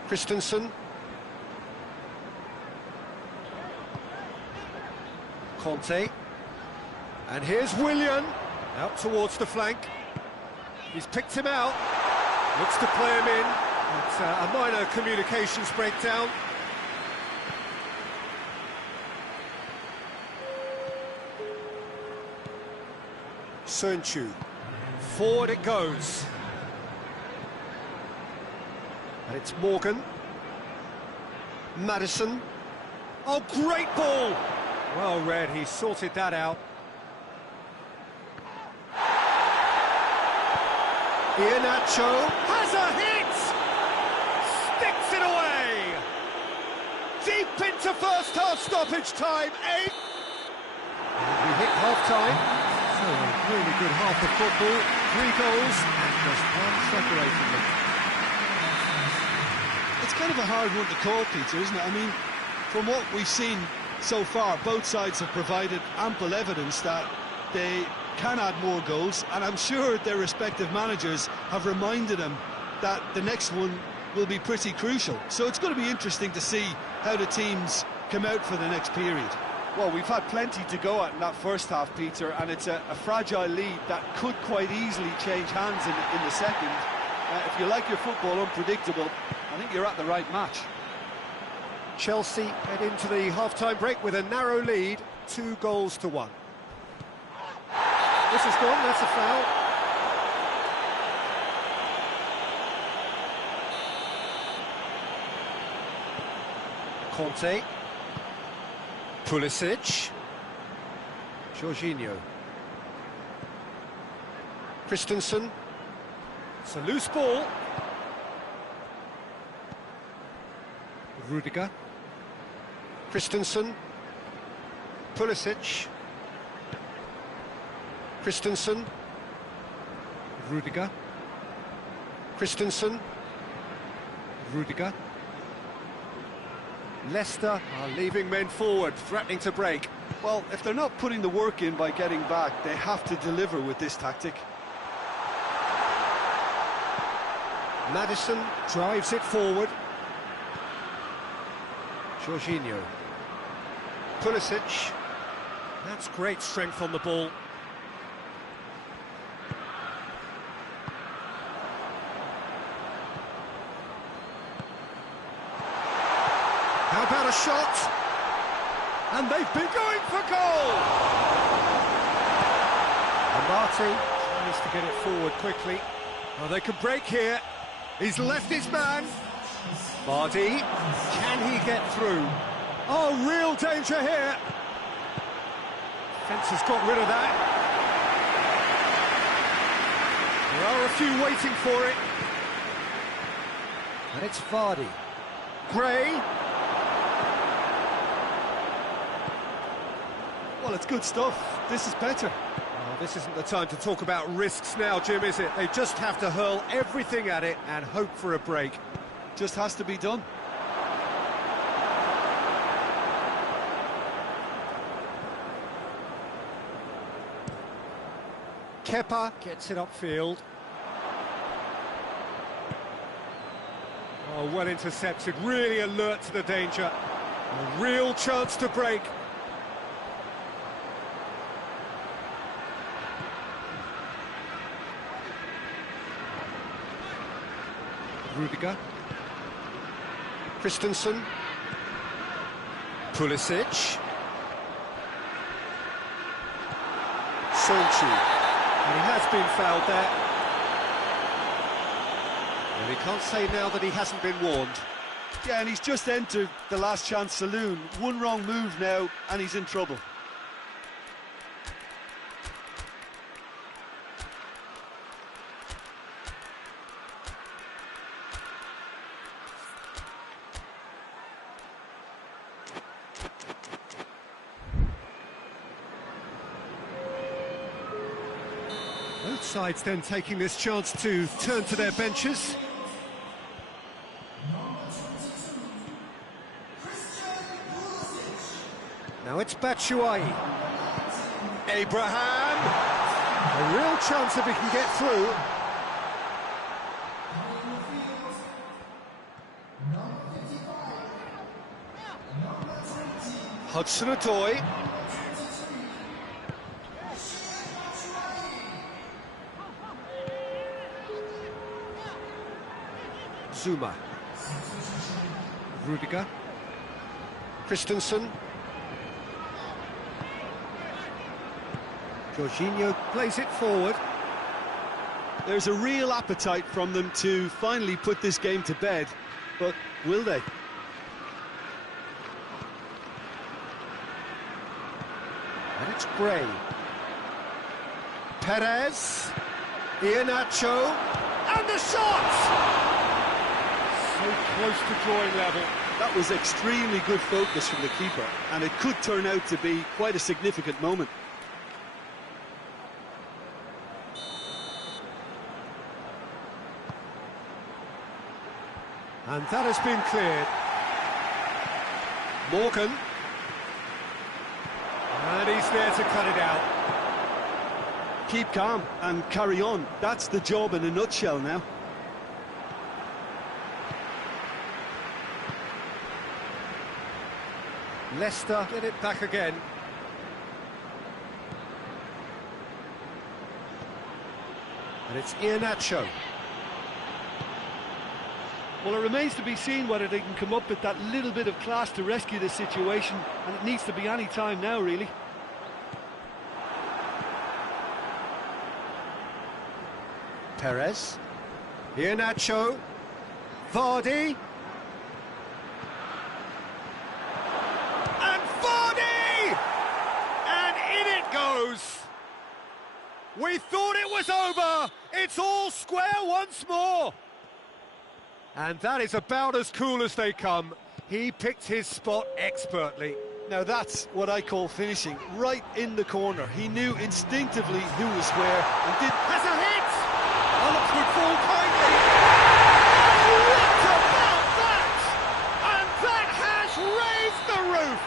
Christensen. Conte. And here's Willian. Out towards the flank. He's picked him out. Looks to play him in. It's a minor communications breakdown. Sönchu. Forward it goes. And it's Morgan. Maddison. Oh, great ball! Well read, he sorted that out. Iheanacho has a hit! Sticks it away! Deep into first half stoppage time, 8. We hit half-time. So a really good half of football. 3 goals and just one separating them. It's kind of a hard one to call, Peter, isn't it? I mean, from what we've seen so far, both sides have provided ample evidence that they can add more goals, and I'm sure their respective managers have reminded them that the next one will be pretty crucial. So it's going to be interesting to see how the teams come out for the next period. Well, we've had plenty to go at in that first half, Peter, and it's a fragile lead that could quite easily change hands in the second. If you like your football unpredictable, I think you're at the right match. Chelsea head into the half-time break with a narrow lead, 2-1. This is gone, that's a foul. Conte. Pulisic. Jorginho. Christensen. It's a loose ball. Rudiger. Christensen. Pulisic. Christensen. Rudiger. Christensen. Rudiger. Leicester are leaving men forward, threatening to break. Well, if they're not putting the work in by getting back, they have to deliver with this tactic. Maddison drives it forward. Jorginho. Pulisic. That's great strength on the ball. How about a shot? And they've been going for goal! Amati tries to get it forward quickly. Oh, they can break here. He's left his man. Vardy, can he get through? Oh, real danger here. Fence has got rid of that. There are a few waiting for it. And it's Vardy. Gray. Well, it's good stuff. This is better. Oh, this isn't the time to talk about risks now, Jim, is it? They just have to hurl everything at it and hope for a break. Just has to be done. Kepa gets it upfield. Oh, well intercepted, really alert to the danger. A real chance to break. Rudiger. Christensen. Pulisic. Sönchu. And he has been fouled there. And he can't say now that he hasn't been warned. Yeah, and he's just entered the last chance saloon. One wrong move now, and he's in trouble. Both sides then taking this chance to turn to their benches. Now it's Batshuayi. Abraham! A real chance if he can get through. Hudson-Odoi. Zuma. Rudiger. Christensen. Jorginho plays it forward. There's a real appetite from them to finally put this game to bed, but will they? And it's Gray. Perez. Iheanacho. And the shot! So close to drawing level. That was extremely good focus from the keeper, and it could turn out to be quite a significant moment. And that has been cleared. Morgan. And he's there to cut it out. Keep calm and carry on. That's the job in a nutshell now. Leicester get it back again. And it's Iheanacho. Well, it remains to be seen whether they can come up with that little bit of class to rescue the situation, and it needs to be any time now, really. Perez. Iheanacho. Vardy. And Vardy! And in it goes! We thought it was over! It's all square once more! And that is about as cool as they come. He picked his spot expertly. Now that's what I call finishing, right in the corner. He knew instinctively who was where and did... Has a hit! Ollops would fall kindly. What about that? And that has raised the roof!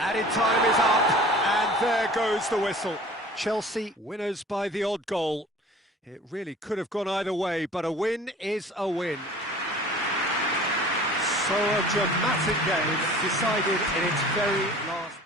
Added time is up, and there goes the whistle. Chelsea winners by the odd goal. It really could have gone either way, but a win is a win. So a dramatic game decided in its very last...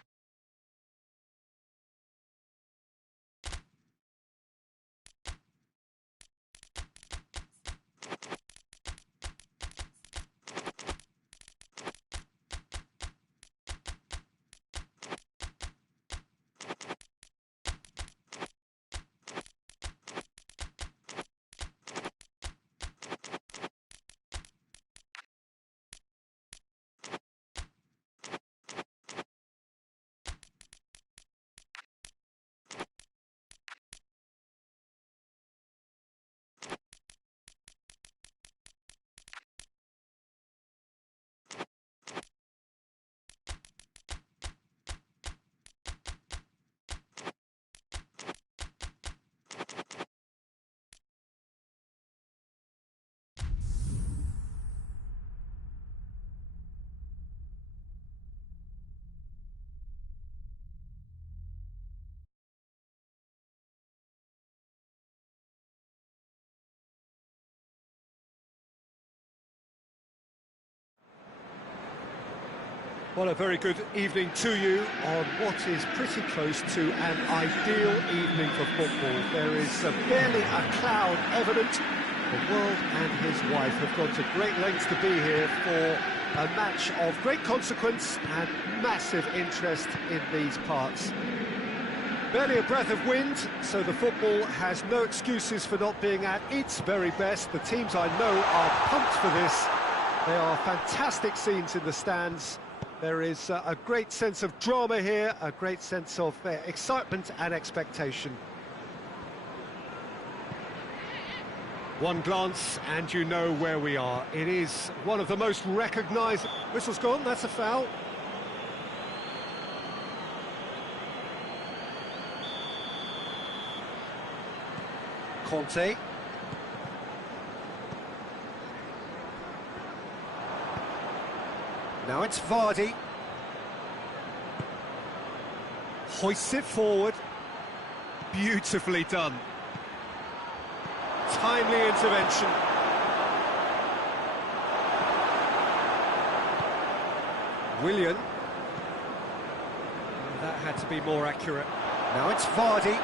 Well, a very good evening to you on what is pretty close to an ideal evening for football. There is barely a cloud evident. The world and his wife have gone to great lengths to be here for a match of great consequence and massive interest in these parts. Barely a breath of wind, so the football has no excuses for not being at its very best. The teams I know are pumped for this. They are fantastic scenes in the stands. There is a great sense of drama here, a great sense of excitement and expectation. One glance and you know where we are. It is one of the most recognised... Whistle's gone, that's a foul. Conte. Now it's Vardy. Hoists it forward. Beautifully done. Timely intervention. Willian. That had to be more accurate. Now it's Vardy.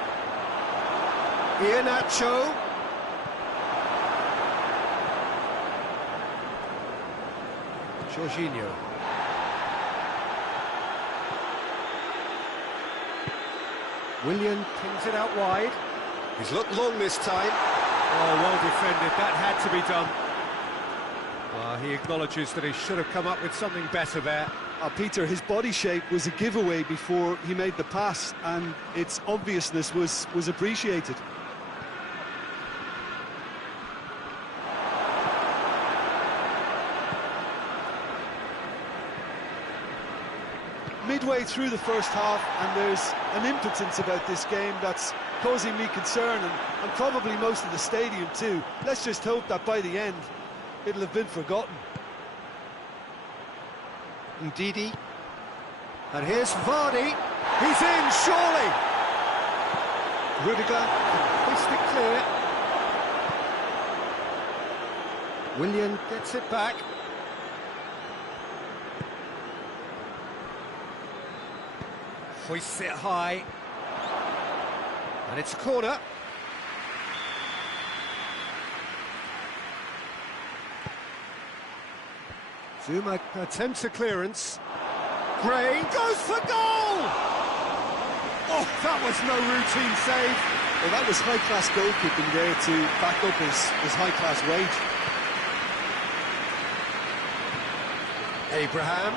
Iheanacho. Jorginho. Willian pings it out wide. He's looked long this time. Oh, well defended. That had to be done. He acknowledges that he should have come up with something better there. Peter, his body shape was a giveaway before he made the pass, and its obviousness was appreciated. Midway through the first half, and there's an impotence about this game that's causing me concern, and probably most of the stadium too. Let's just hope that by the end it'll have been forgotten. Ndidi. And here's Vardy. He's in, surely. Rudiger can hoist it clear. Willian gets it back. Hoists it high. And it's a corner. Zuma attempts a clearance. Gray goes for goal! Oh, that was no routine save. Well, that was high-class goalkeeping there to back up his high-class wage. Abraham,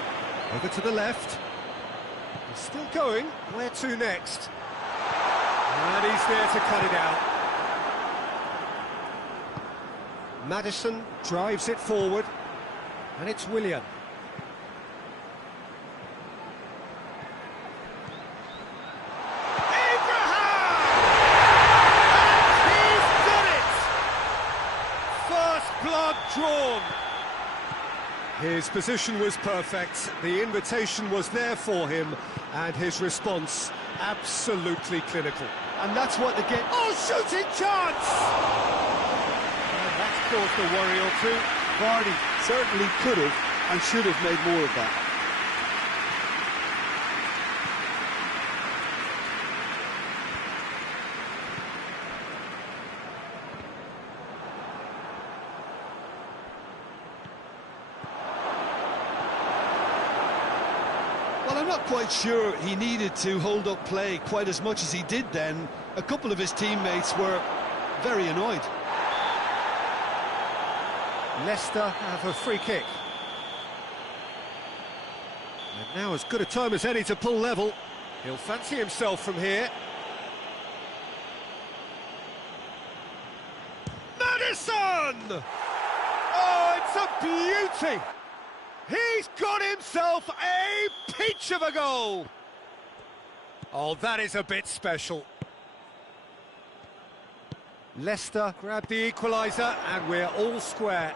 over to the left. He's still going. Where to next? And he's there to cut it out. Maddison drives it forward. And it's Willian. Abraham! And he's done it! First blood drawn. His position was perfect, the invitation was there for him, and his response absolutely clinical. And that's what the game... Oh, shooting chance! And that's caused a worry or two. Vardy certainly could have and should have made more of that. Well, I'm not quite sure he needed to hold up play quite as much as he did then. A couple of his teammates were very annoyed. Leicester have a free kick. And now as good a time as any to pull level. He'll fancy himself from here. Maddison! Oh, it's a beauty! He's got himself a peach of a goal! Oh, that is a bit special. Leicester grab the equaliser and we're all square.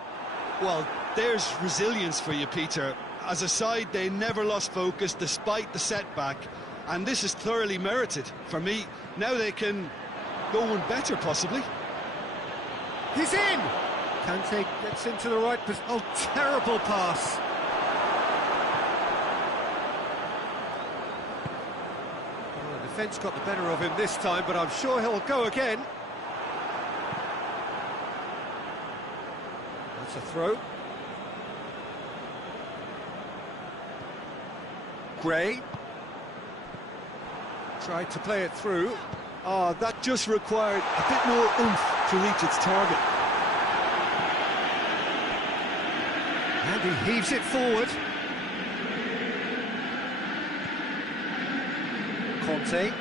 Well, there's resilience for you, Peter. As a side, they never lost focus despite the setback, and this is thoroughly merited. For me, now they can go one better, possibly. He's in! Kante gets into the right position. Oh, terrible pass. Well, the defence got the better of him this time, but I'm sure he'll go again. That's a throw. Gray tried to play it through. Oh, that just required a bit more oomph to reach its target. And he heaves it forward. Conte.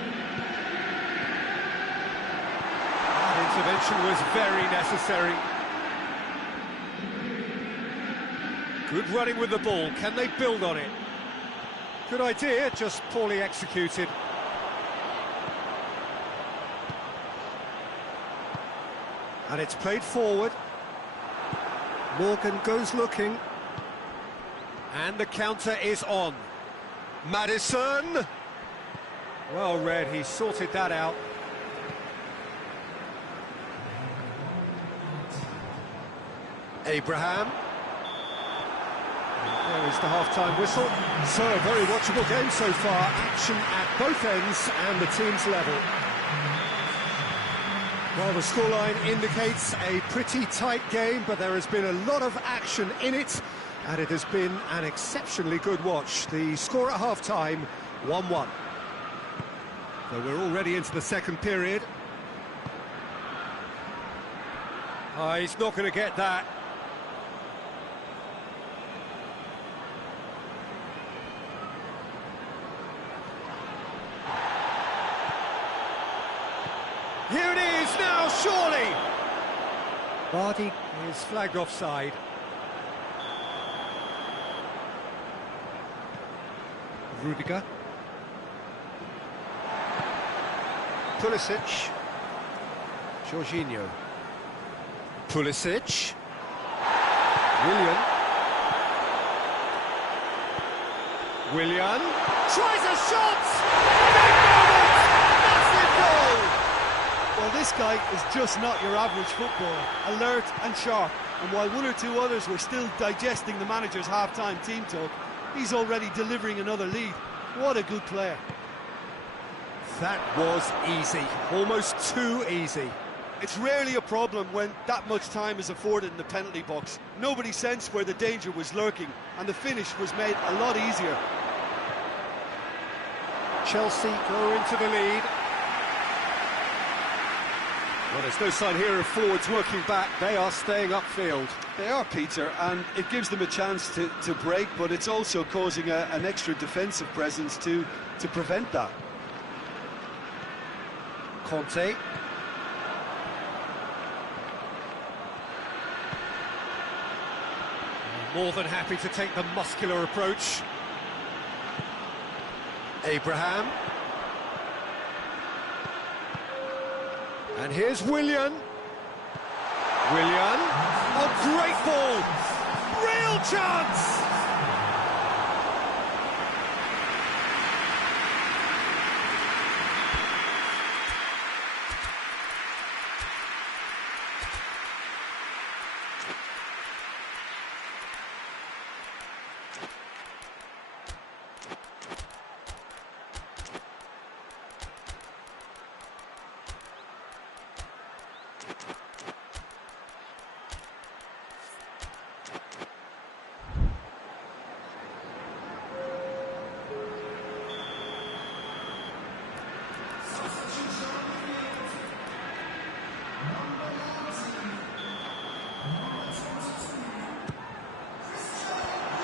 That intervention was very necessary. Good running with the ball. Can they build on it? Good idea, just poorly executed. And it's played forward. Morgan goes looking. And the counter is on. Maddison! Well read, he sorted that out. Abraham. There is the half-time whistle. So, a very watchable game so far. Action at both ends and the team's level. Well, the scoreline indicates a pretty tight game, but there has been a lot of action in it, and it has been an exceptionally good watch. The score at half-time, 1-1. So we're already into the second period. He's not going to get that. Here it is now, surely! Vardy is flagged offside. Rudiger. Pulisic. Jorginho. Pulisic. Willian. Willian. Tries a shot! Big moment! Massive goal! Well, this guy is just not your average footballer, alert and sharp, and while one or two others were still digesting the manager's half-time team talk, he's already delivering another lead. What a good player. That was easy, almost too easy. It's rarely a problem when that much time is afforded in the penalty box. Nobody sensed where the danger was lurking, and the finish was made a lot easier. Chelsea go into the lead. Well, there's no sign here of forwards working back. They are staying upfield. They are, Peter, and it gives them a chance to break, but it's also causing an extra defensive presence to prevent that. Conte. More than happy to take the muscular approach. Abraham. And here's Willian. Willian. Oh, great ball! Real chance!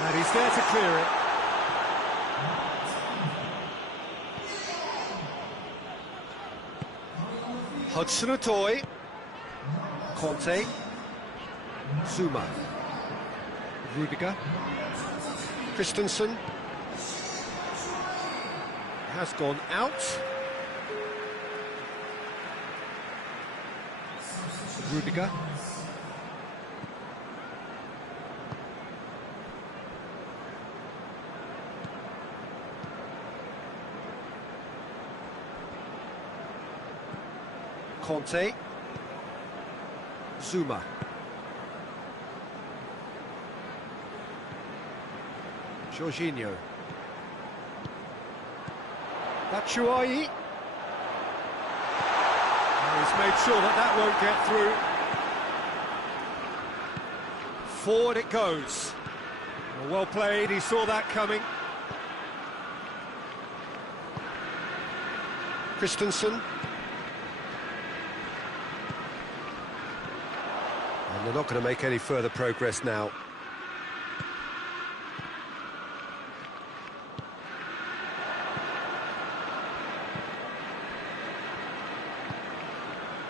And he's there to clear it. Hudson-Odoi. Conte. Zuma. Rudiger. Christensen. Has gone out. Rudiger. Conte. Zuma. Jorginho. Batshuayi. He's made sure that won't get through. Forward it goes. Well played, he saw that coming. Christensen. And they're not going to make any further progress now.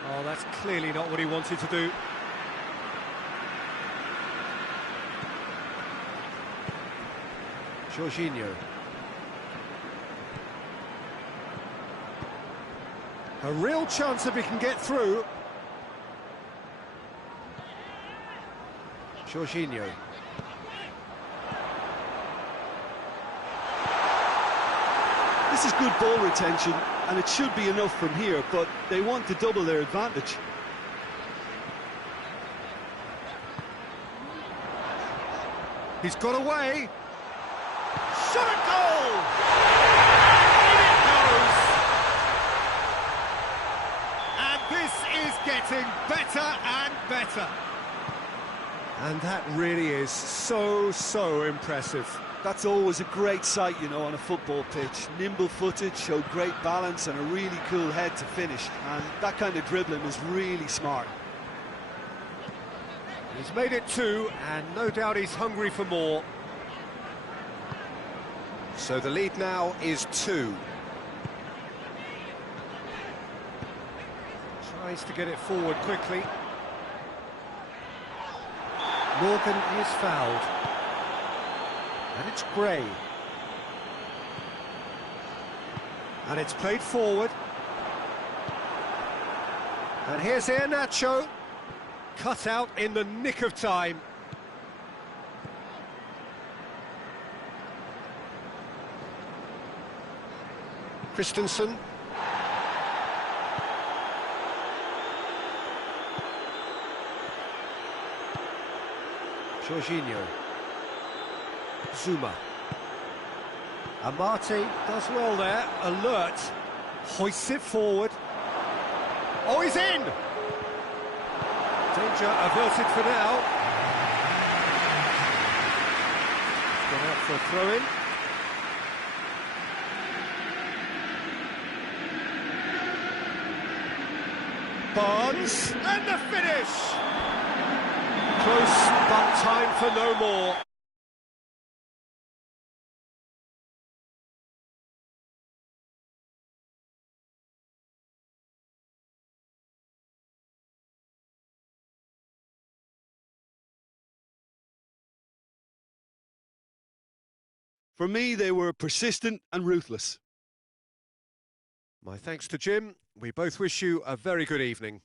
Oh, that's clearly not what he wanted to do. Jorginho. A real chance if he can get through. Jorginho. This is good ball retention, and it should be enough from here, but they want to double their advantage. He's got away. Shot at goal! In it goes! And this is getting better and better. And that really is so impressive. That's always a great sight, you know, on a football pitch. Nimble-footed, showed great balance and a really cool head to finish. And that kind of dribbling is really smart. He's made it 2, and no doubt he's hungry for more. So the lead now is 2. Tries to get it forward quickly. Morgan is fouled. And it's Gray. And it's played forward. And here's Iheanacho. Cut out in the nick of time. Christensen. Jorginho. Zuma. Amati does well there, alert, hoists it forward. Oh, he's in! Danger averted for now. It's gone out for a throw-in. Barnes, and the finish! Close, but time for no more. For me, they were persistent and ruthless. My thanks to Jim. We both wish you a very good evening.